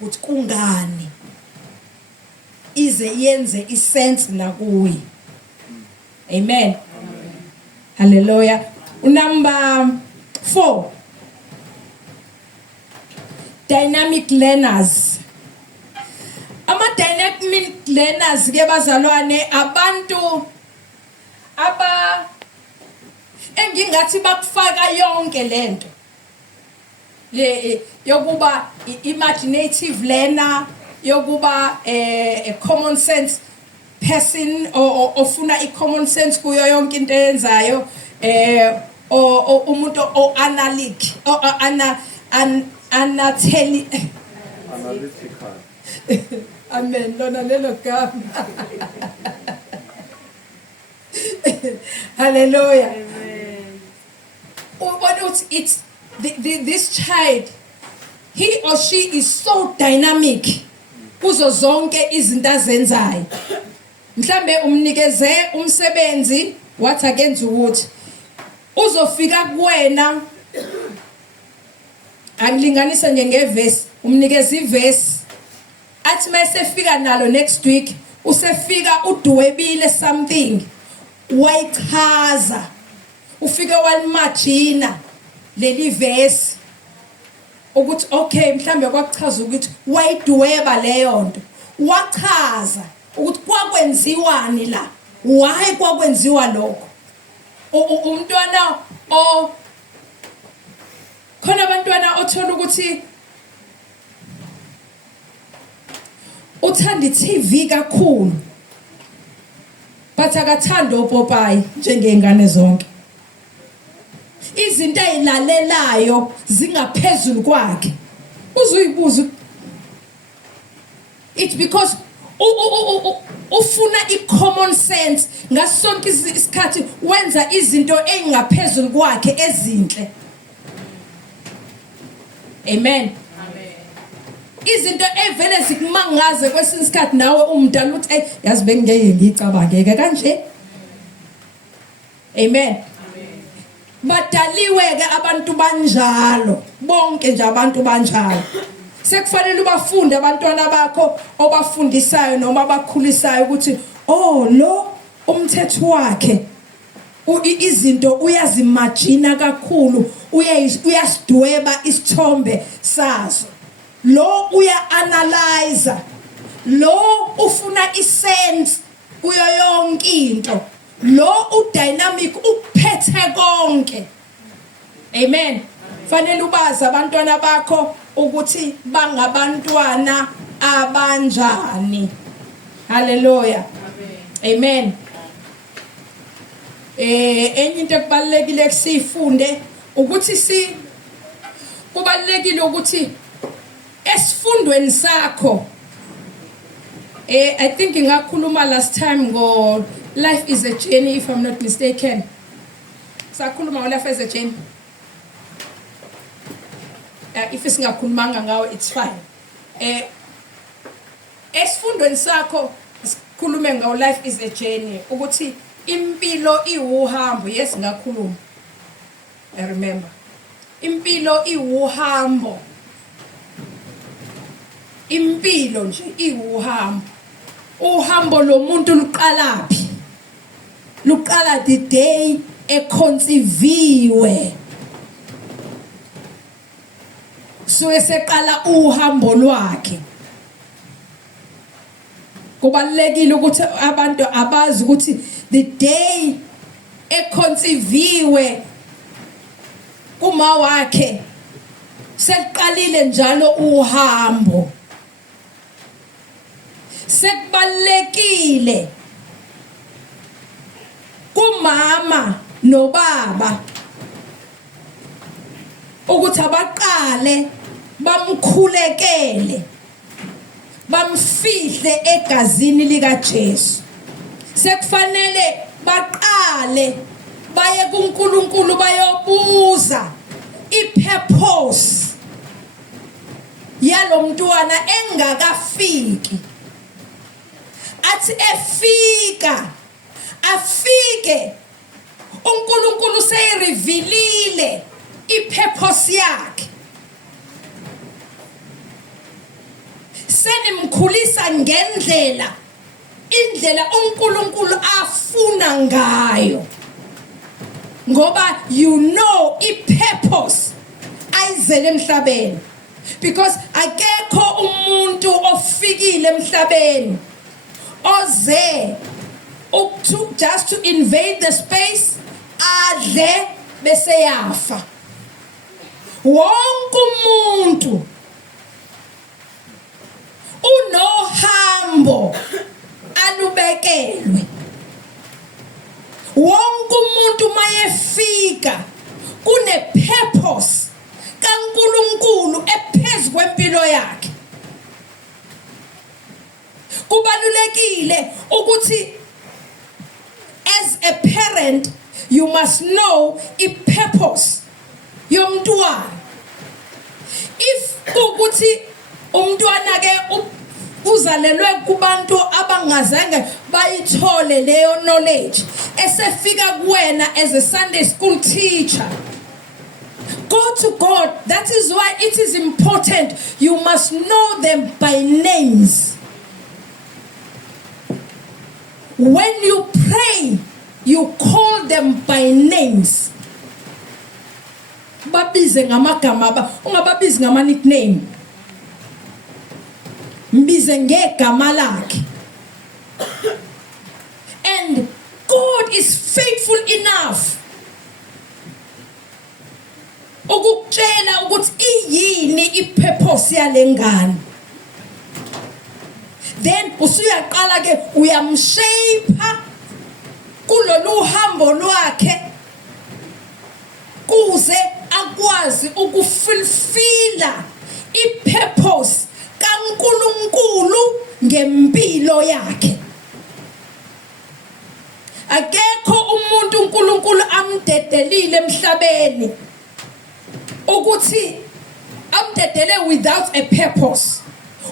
ukuthi kungani ize yenze isense nakuyi. Amen. Hallelujah. Number 4, dynamic learners. Dynamic learners ke bazalwane abantu engingathi bakufaka yonke lento le yokuba imaginative learner, yokuba a common sense person ofuna i-common sense kuyo yonke into eyenzayo, umuntu analytical. Amen. Lona lelo gama. Hallelujah. Amen. What it's this child, he or she is so dynamic kuzo zonke izinto azenzayo. Mhlambe umnikeze umsebenzi wathi akenza ukuthi uzofika kuwena, angilinganisa nje ngeverse, umnikeze iverse athi mayesefika nalo next week usefika udwebile something wayichaza, ufike walimagina leli verse ukuthi okay mhlambe kwakuchaza ukuthi wayidweba leyo nto, wachaza ukuthi kwakwenziwani la, why kwakwenziwa lokho. Umntwana khona abantwana othola ukuthi uthanda iTV kakhulu but akathanda uPopeye njengengane zonke. Izinto ezilalelayo zingaphezulu kwakhe. Uzuyibuza, it's because ufuna i-common sense ngasonke isikhathi wenza izinto engaphezulu kwakhe ezinhle. Amen. Izinto evele zikumangaze kwesinye isikhathi nawe umdala uthi yazi bengeke ngicabangeke kanje. Amen. Badaliwe ke abantu banjalo, bonke nje abantu banjalo. Sekufanele ubafunde abantwana bakho obafundisayo noma abakhulisayo ukuthi lo umthetho wakhe izinto uyazimagina kakhulu, uyasidweba isithombe sazo. Lo uya-analyze, lo ufuna isense kuyo yonke into, lo udynamic uphethe konke. Amen. Fanele ubazi abantwana bakho ukuthi bangabantwana abanjani. Hallelujah. Amen. Enye into ekubalekile kusifunde ukuthi kubalekile ukuthi esifundweni sakho, I think ngakhuluma last time go life is a journey if I'm not mistaken. Sakhuluma life is a journey. If singakhulumanga ngawo it's fine. Esifundweni sakho sikhulume ngawo life is a journey ukuthi impilo iwuhambo. Yes ngakhuluma. I remember. Impilo iwuhambo. Impilo nje iwuhambo. Uhambo lomuntu luqalaphi? Luqala the day econceiviwe. So eseqala uhambo lwakhe. Kubalekile ukuthi abantu abazi ukuthi the day econceiviwe uma wakhe seqalile njalo uhambo. Sekubalekile kumama nobaba ukuthi abaqale bamkhulekele, bamfihle egazini lika Jesu. Sekufanele baqale baye kuNkulunkulu bayobuza ipurpose yalomntwana engakafiki. Athi afike uNkulunkulu seyirevealile ipurpose yakhe. Senimkhulisa indlela uNkulunkulu afuna ngayo. Ngoba you know ipurpose ayizele emhlabeni. Because akekho umuntu ofikile emhlabeni oze just to invade the space adle bese yafa. Wonke umuntu unohambo alubekelwe. Wonke umuntu mayefika kune purpose kaNkulunkulu ephezulu kwempilo yakhe. Kubalulekile ukuthi as a parent you must know ipurpose yomntwana. If ukuthi umntwana ke uzalelwe kubantu abangazange bayithole leyo knowledge, esefika kuwena as a Sunday school teacher, go to God. That is why it is important you must know them by names. When you pray, you call them by names. Babize ngamagama, ungababizi ngama nickname. Mbize ngegama lakhe. And God is faithful enough ukukutshela ukuthi iyini ipurpose yalengane. Then usuyaqala ke uyamshape kulolu hambo lwakhe kuze akwazi ukufulfilla ipurpose kaNkulunkulu ngempilo yakhe. Akekho umuntu uNkulunkulu amdedelile emhlabeni ukuthi amdedele without a purpose.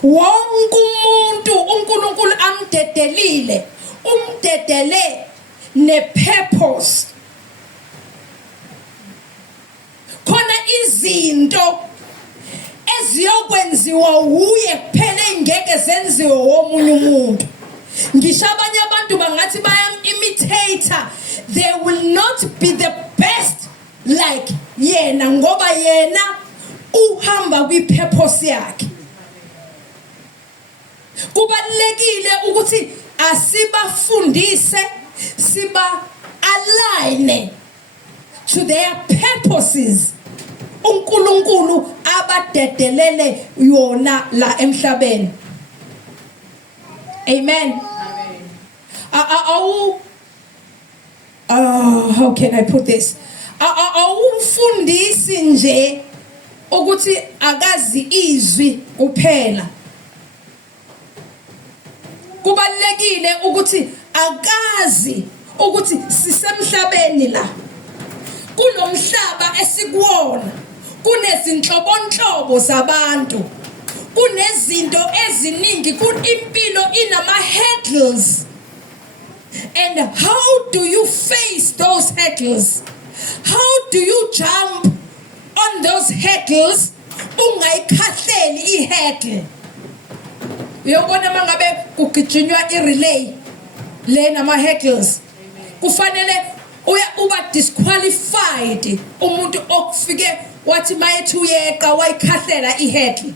Wonke umuntu uNkulunkulu amdedelile, umdedele ne-purpose. Khona izinto eziyokwenziwa uye kuphela engeke zenziwe omunye umuntu. Ngisho abanye abantu bangathi bayam-imitator, they will not be the best like yena ngoba yena uhamba kwi-purpose yakhe. Kubalulekile ukuthi asibafundise, siba align to their purposes uNkulunkulu abadedelele yona la emhlabeni. Amen. How can I put this? Awumfundisi nje ukuthi akazi izwi kuphela. Kubalulekile ukuthi akazi ukuthi sisemhlabeni la. Kunomhlaba esikuwona. Kunezinhlobonhlobo zabantu. Kunezinto eziningi, impilo inama hurdles. And how do you face those hurdles? How do you jump on those hurdles ungayikhahleli ihurdle? Uyabona mangabe kugijinywa irelay le nama hurdles, kufanele uba disqualified umuntu okufike wathi mayethi uyeqa wayikhahlela ihurdle.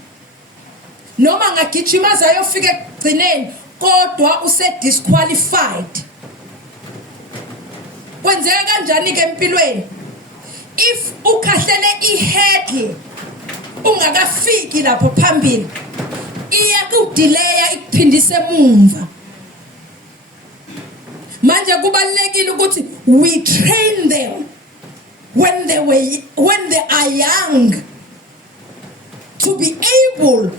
Noma ngagijima zayofika egcineni kodwa use disqualified. Kwenzeka kanjani ke empilweni? If ukhahlele ihurdle ungakafiki lapho phambili, iyakudelaya ikuphindise emumva. Manje kubalulekile ukuthi we train them when they are young to be able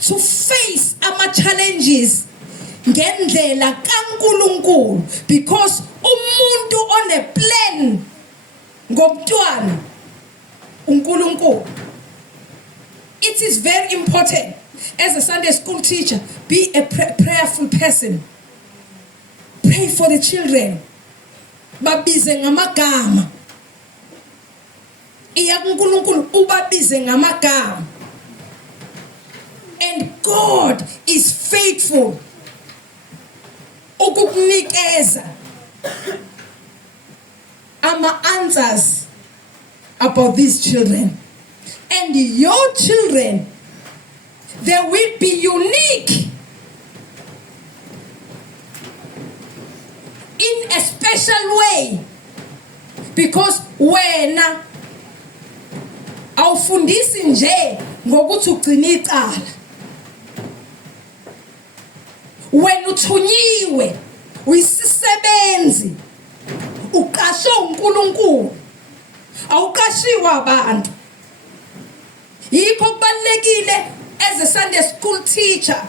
to face ama challenges ngendlela kaNkulunkulu, because umuntu on a plan ngomntwana uNkulunkulu. It is very important as a Sunday school teacher, be a prayerful person. Pray for the children. Babize ngamagama. Iya kuNkulunkulu ubabize ngamagama. And God is faithful ukukunikeza answers about these children. And your children, they will be unique in a special way, because wena awufundisi nje ngokuthi ugcina icala. Wena uthunyiwe uyisisebenzi, uqashwe uNkulunkulu, awuqashiwe abantu. Yikho kubalekile as a Sunday school teacher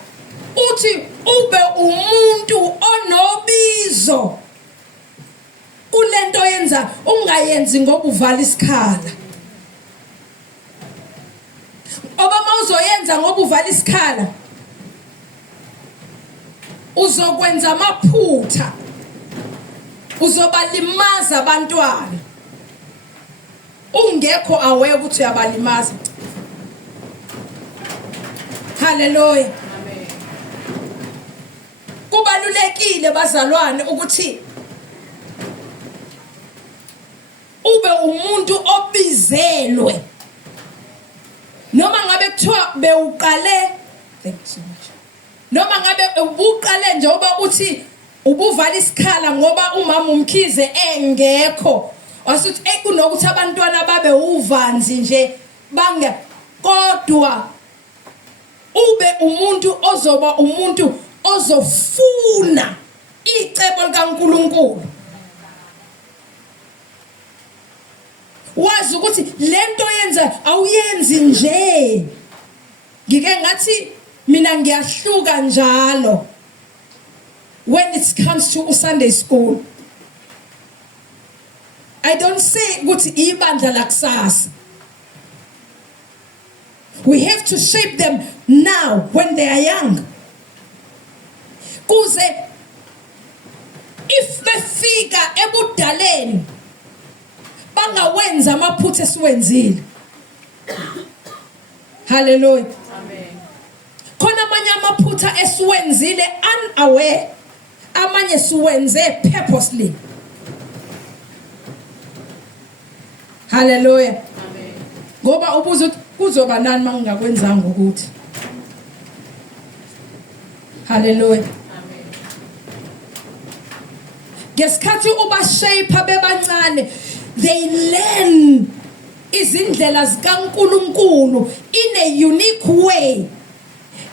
uthi ube umuntu onobizo kulento yenza, ungayenzi ngoba uvala isikhala. Obama uzoyenza ngoba uvala isikhala, uzokwenza amaphutha, uzobalimaza abantwana ungekho aware ukuthi uyabalimaza. Hallelujah. Amen. Kubalulekile bazalwane ukuthi ube umuntu obizelwe. Noma ngabe kuthiwa bewuqale, thank you so much. Noma ngabe ubuqale nje oba uthi ubuvala isikhala ngoba umama umkhize engekho. Wasuthi kunokuthi abantwana babe uvanzi nje bange, kodwa ube umuntu ozoba umuntu ozofuna icebo likaNkulunkulu. Wazi ukuthi lento yenza awuyenzi nje. Ngike ngathi mina ngiyahluka njalo when it comes to Sunday school. I don't say ukuthi ibandla lakusasa. We have to shape them now when they are young. Kuze if befika ebudaleni bangawenza amaphutha esiwenzile. Hallelujah. Amen. Khona amanye amaphutha esiwenzile unaware, amanye siwenze purposely. Hallelujah. Amen. Ngoba ubuzo kuzoba nani mangingakwenzanga ukuthi. Hallelujah. Amen. Ngesikhathi uba shape bebancane, they learn izindlela zikaNkulunkulu in a unique way.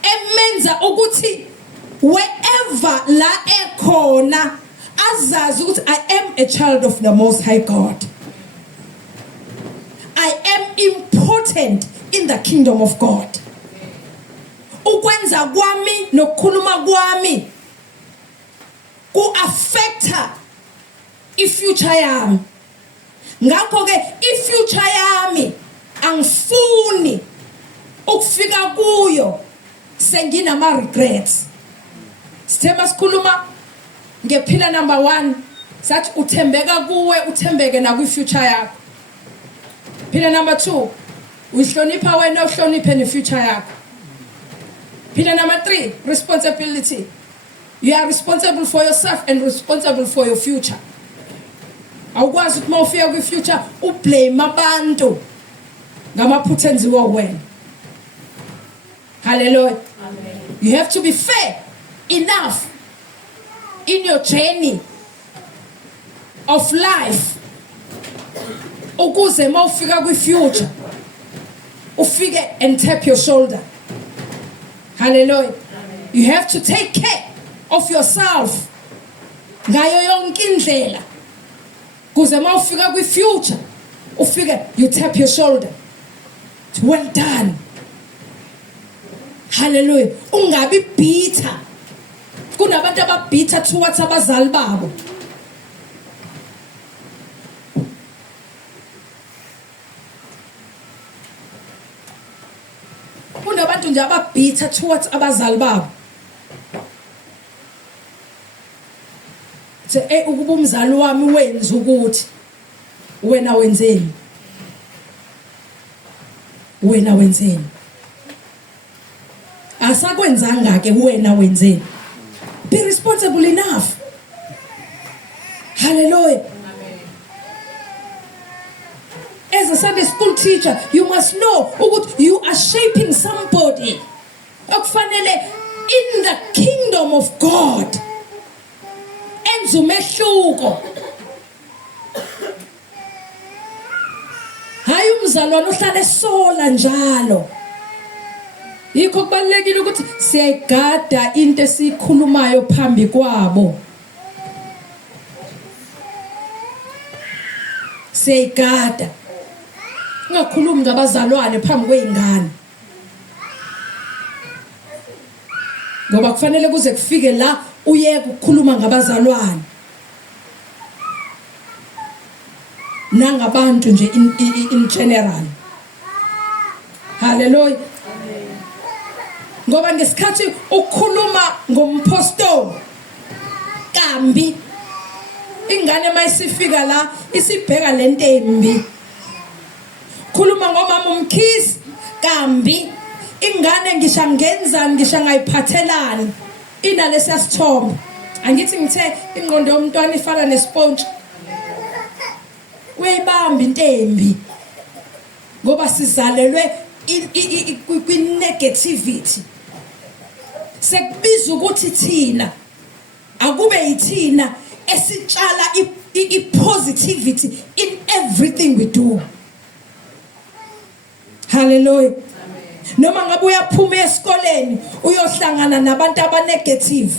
Emenza ukuthi wherever la ekhona azazi ukuthi I am a child of the Most High God. I am important in the kingdom of God. Ukwenza kwami nokukhuluma kwami ku-affecta i-future yami. Ngakho ke i-future yami angifuni ukufika kuyo senginama regrets. Sithema sikhuluma ngephila number 1 sathi uthembeka kuwe, uthembeke na kwi-future yakho. Pillar number 2, uhlonipha wena uhloniphe ne-future yakho. Pillar number 3, responsibility. You are responsible for yourself and responsible for your future. Awukwazi ukuthi mawufika kwi-future ublame abantu ngamaphutha enziwa wena. Hallelujah. Amen. You have to be fair enough in your journey of life. Ukuze mawufika kwi-future ufike and tap your shoulder. Hallelujah. Amen. You have to take care of yourself ngayo yonke indlela. Kuze mawufika kwi-future ufike you tap your shoulder. Well done. Hallelujah. Ungabi bitter. Kunabantu ababitha towards abazali babo. nje ababhitter towards abazali babo. Ukuba umzali wami wenza ukuthi wena wenzeni? Wena wenzeni? Asakwenzanga ke wena wenzeni? Be responsible enough. Hallelujah. As a Sunday school teacher, you must know ukuthi you are shaping somebody okufanele in the kingdom of God. Enza umehluko. Hayi umzalwane ohlala esola njalo. Yikho kubalekile ukuthi siyayigada into esikhulumayo phambi kwabo. Siyayigada. Ungakhulumi ngabazalwane phambi kweingane. Ngoba kufanele kuze kufike la uyeke ukukhuluma ngabazalwane. Nangabantu nje in general. Hallelujah. Ngoba ngesikhathi ukukhuluma ngompostoli kambi ingane mayisifika la isibheka lento embi. Khuluma ngomama umkhisi kambi ingane ngisha ngenzani ngisha ngayiphathelani inalesi sithombe. Angithi ngithe ingqondo yomntwana ifana nesponge. Uyibamba into embi ngoba sizalelwe kwi negativity. Sekubiza ukuthi thina akube yithina esitshala i positivity in everything we do. Hallelujah. Noma ngabe uyaphuma esikoleni uyohlangana nabantu abanegative,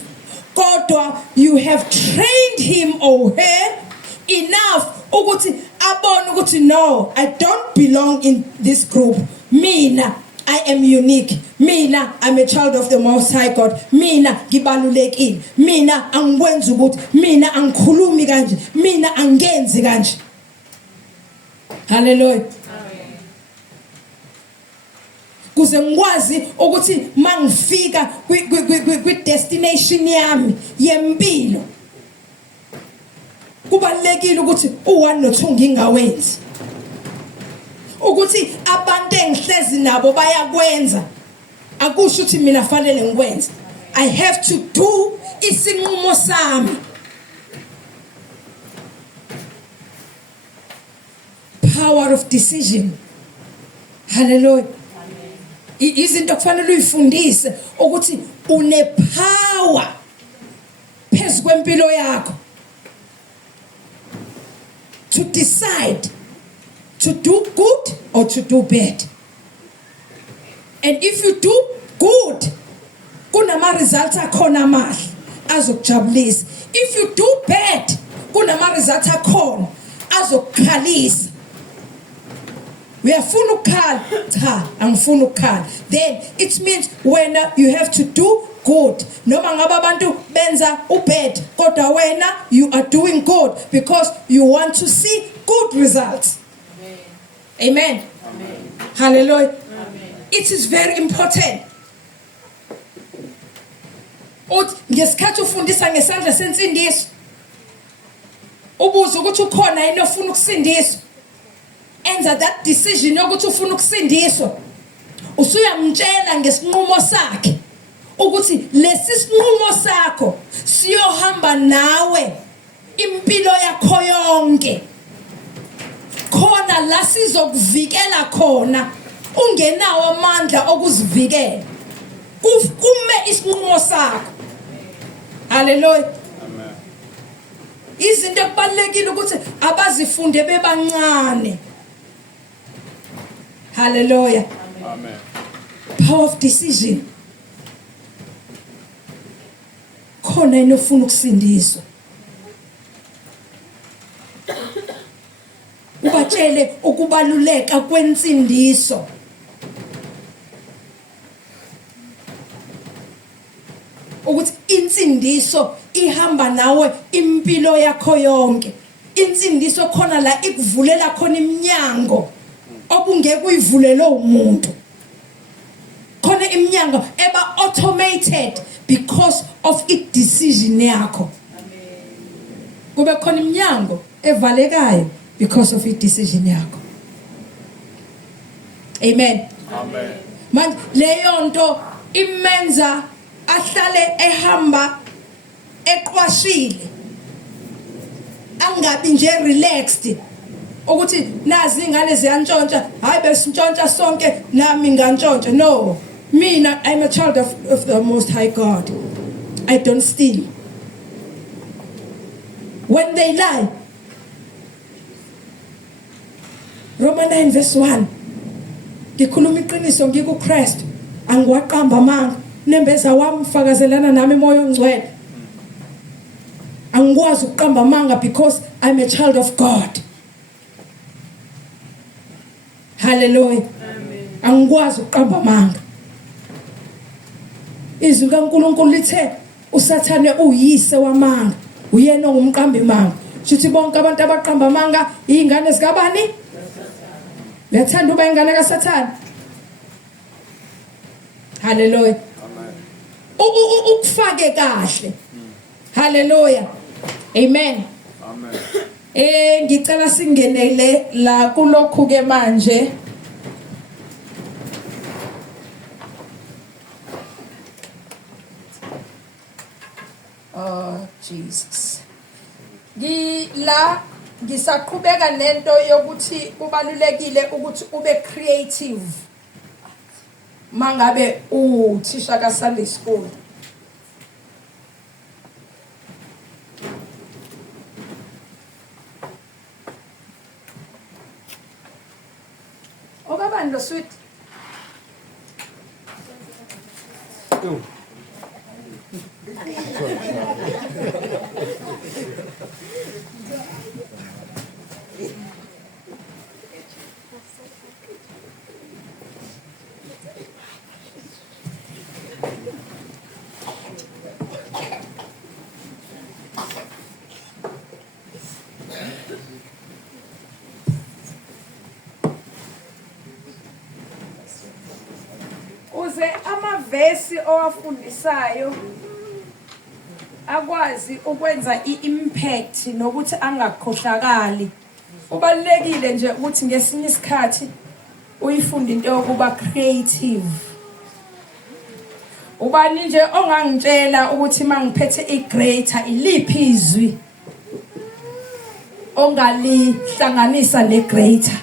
kodwa you have trained him or her enough ukuthi abone ukuthi no, I don't belong in this group. Mina I am unique. Mina I'm a child of the Most High God. Mina ngibalulekile. Mina angikwenza ukuthi, mina angikhulumi kanje, mina angenzi kanje. Hallelujah. Kuze ngikwazi ukuthi mangifika kwi destination yami yempilo, kubalekile ukuthi u1 no2 ngingawenzi. Ukuthi abantu engihlezi nabo bayakwenza akusho ukuthi mina fanele ngikwenze. I have to do isinqumo sami. Power of decision. Hallelujah. Izinto kufanele uyifundise ukuthi une power phezu kwempilo yakho to decide to do good or to do bad. And if you do good, kunama results akhona amahle azokujabulisa. If you do bad, kunama results akhona azokukhalisa. Uyafuna ukukhala? Cha, angifuni ukukhala. Then it means wena you have to do good. Noma ngabe abantu benza ubad, kodwa wena you are doing good because you want to see good results. Amen. Amen. Hallelujah. Amen. It is very important. Ngesikhathi ufundisa ngesandla sensindiso, ubuza ukuthi ukhona yini ofuna ukusindiswa. Enza that decision yokuthi ufuna ukusindiswa. Usuyamtshela ngesinqumo sakhe ukuthi lesi sinqumo sakho siyohamba nawe impilo yakho yonke. Khona la sizokuvikela khona ungenawo amandla okuzivikela. Kume isinqumo sakho. Hallelujah. Amen. Izinto ekubalekile ukuthi abazifunde bebancane. Hallelujah. Amen. Power of decision. Khona inofuna ukusindiswa. Ubatshele ukubaluleka kwensindiso. Ukuthi insindiso ihamba nawe impilo yakho yonke. Insindiso khona la ikuvulela khona iminyango obungeke uyivulela umuntu. Khona iminyango eba automated because of i-decision yakho. Kube khona iminyango evalekayo because of i-decision yakho. Amen. Amen. Manje leyo nto imenza ahlale ehamba eqwashile, angabi nje relaxed ukuthi nazi ingane ziyantshontsha, hayi besintshontsha sonke nami ngantshontsha. No, mina I'm a child of the Most High God. I don't steal. When they lie, Romans 9 verse 1, ngikhuluma iqiniso ngikuKristu, angiwaqamba amanga, nembeza wami ufakazelana nami moya ongcwele. Angikwazi ukuqamba amanga because I'm a child of God. Hallelujah. Angikwazi ukuqamba amanga. Izwi kaNkulunkulu lithe uSathane uyise wamanga, uyena ongumqambi manga. Shuthi bonke abantu abaqamba amanga izingane zikabani? Uyathanda uba ingane kaSathane? Hallelujah. Ukufake kahle. Hallelujah. Amen. Amen. Ngicela singenele la kulokhu ke manje. Oh Jesus. Ngisaqhubeka nento yokuthi kubalulekile ukuthi ube creative. Mangabe uthisha ka Sunday school. Okabani lo sweet? Uze amavesi owafundisayo akwazi ukwenza iimpact nokuthi angakhohlakali. Ubalekile nje ukuthi ngesinye isikhathi uyifunde into yokuba creative. Ubani nje ongangitshela ukuthi mangiphethe iGreater iliphi izwi ongalihlanganisa neGreater?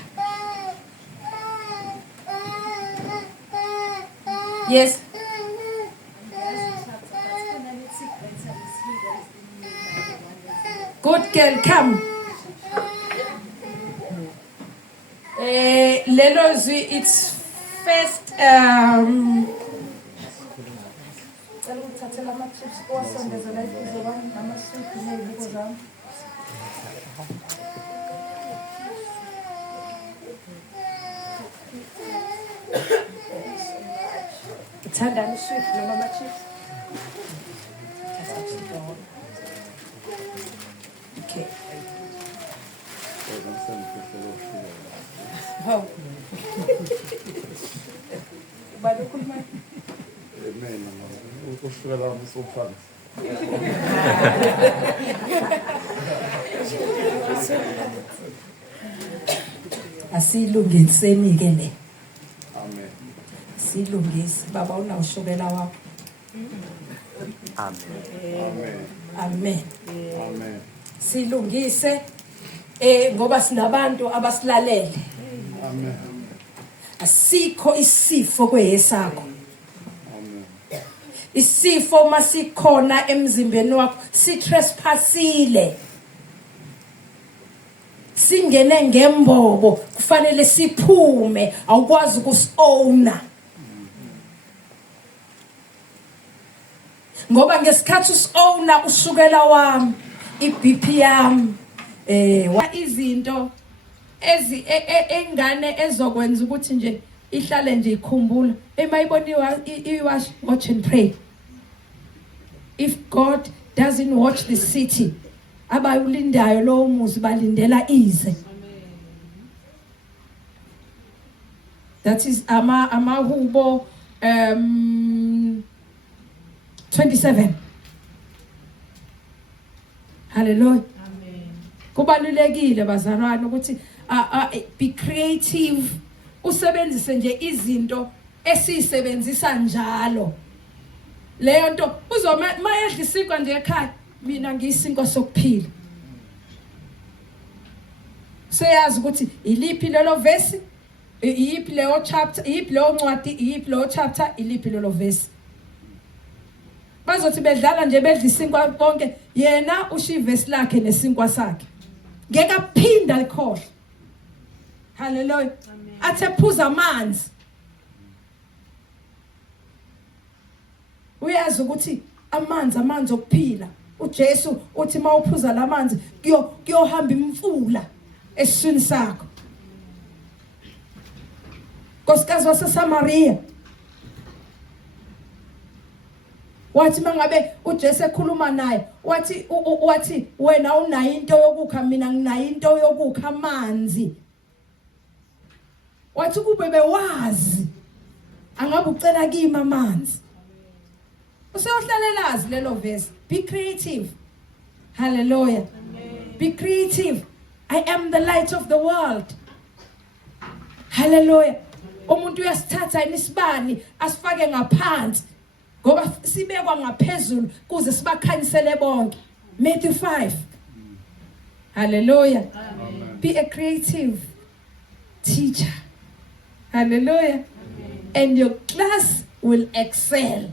Yes. Good girl, come. Lelo zwi, it's first Tandani sweet no mama chips. Okay. How? Balukulma. Amen. Ushwela msofana. Asilungiseni ke le. Amen. Silungisi baba unawushukela wakho. Amen. Amen. Amen. Silungise ngoba sinabantu abasilalele. Amen. Asikho isifo kweyesakho. Amen. Isifo masikhona emzimbeni wakho sitrespassile. Singene ngembobo kufanele siphume, awukwazi ukusowna. Ngoba ngesikhathi usowna ushukela wami, iBP yami, izinto engane ezokwenza ukuthi nje ihlale nje ikhumbula. Emayibona watch and pray. If God doesn't watch the city, abayulindayo lo muzi balindela ize. That is amahubo 27. Hallelujah. Amen. Kubalulekile bazalwane ukuthi be creative, usebenzise nje izinto esisebenzisa njalo. Leyo nto uzoma mayedla isinkwa nje ekhaya, mina ngiyisinkwa sokuphila. Seyazi ukuthi iliphi lelo verse, iyiphi leyo chapter, iyiphi leyo ncwadi, iyiphi leyo chapter, iliphi lelo verse. Bazothi bedlala nje bedla isinkwa konke, yena ushiya verse lakhe nesinkwa sakhe. Ngeke aphinda likhohle. Hallelujah. Athe phuza amanzi. Uyazi ukuthi amanzi okuphila. uJesu uthi mawuphuza lamanzi kuyohamba imfula esiswini sakho. Nkosikazi waseSamaria wathi mangabe uJesu ekhuluma naye wathi wena unayo into yokukha, mina nginayo into yokukha amanzi. Wathi kube bewazi angabe ucela kimi amanzi. Useyohlelelazi lelo verse. Be creative. Hallelujah. Amen. Be creative. I am the light of the world. Hallelujah. Umuntu uyasithatha inisibani asifake ngaphansi ngoba sibekwa ngaphezulu kuze sibakhanyisele bonke. Matthew 5. Hallelujah. Amen. Be a creative teacher. Hallelujah. Amen. And your class will excel.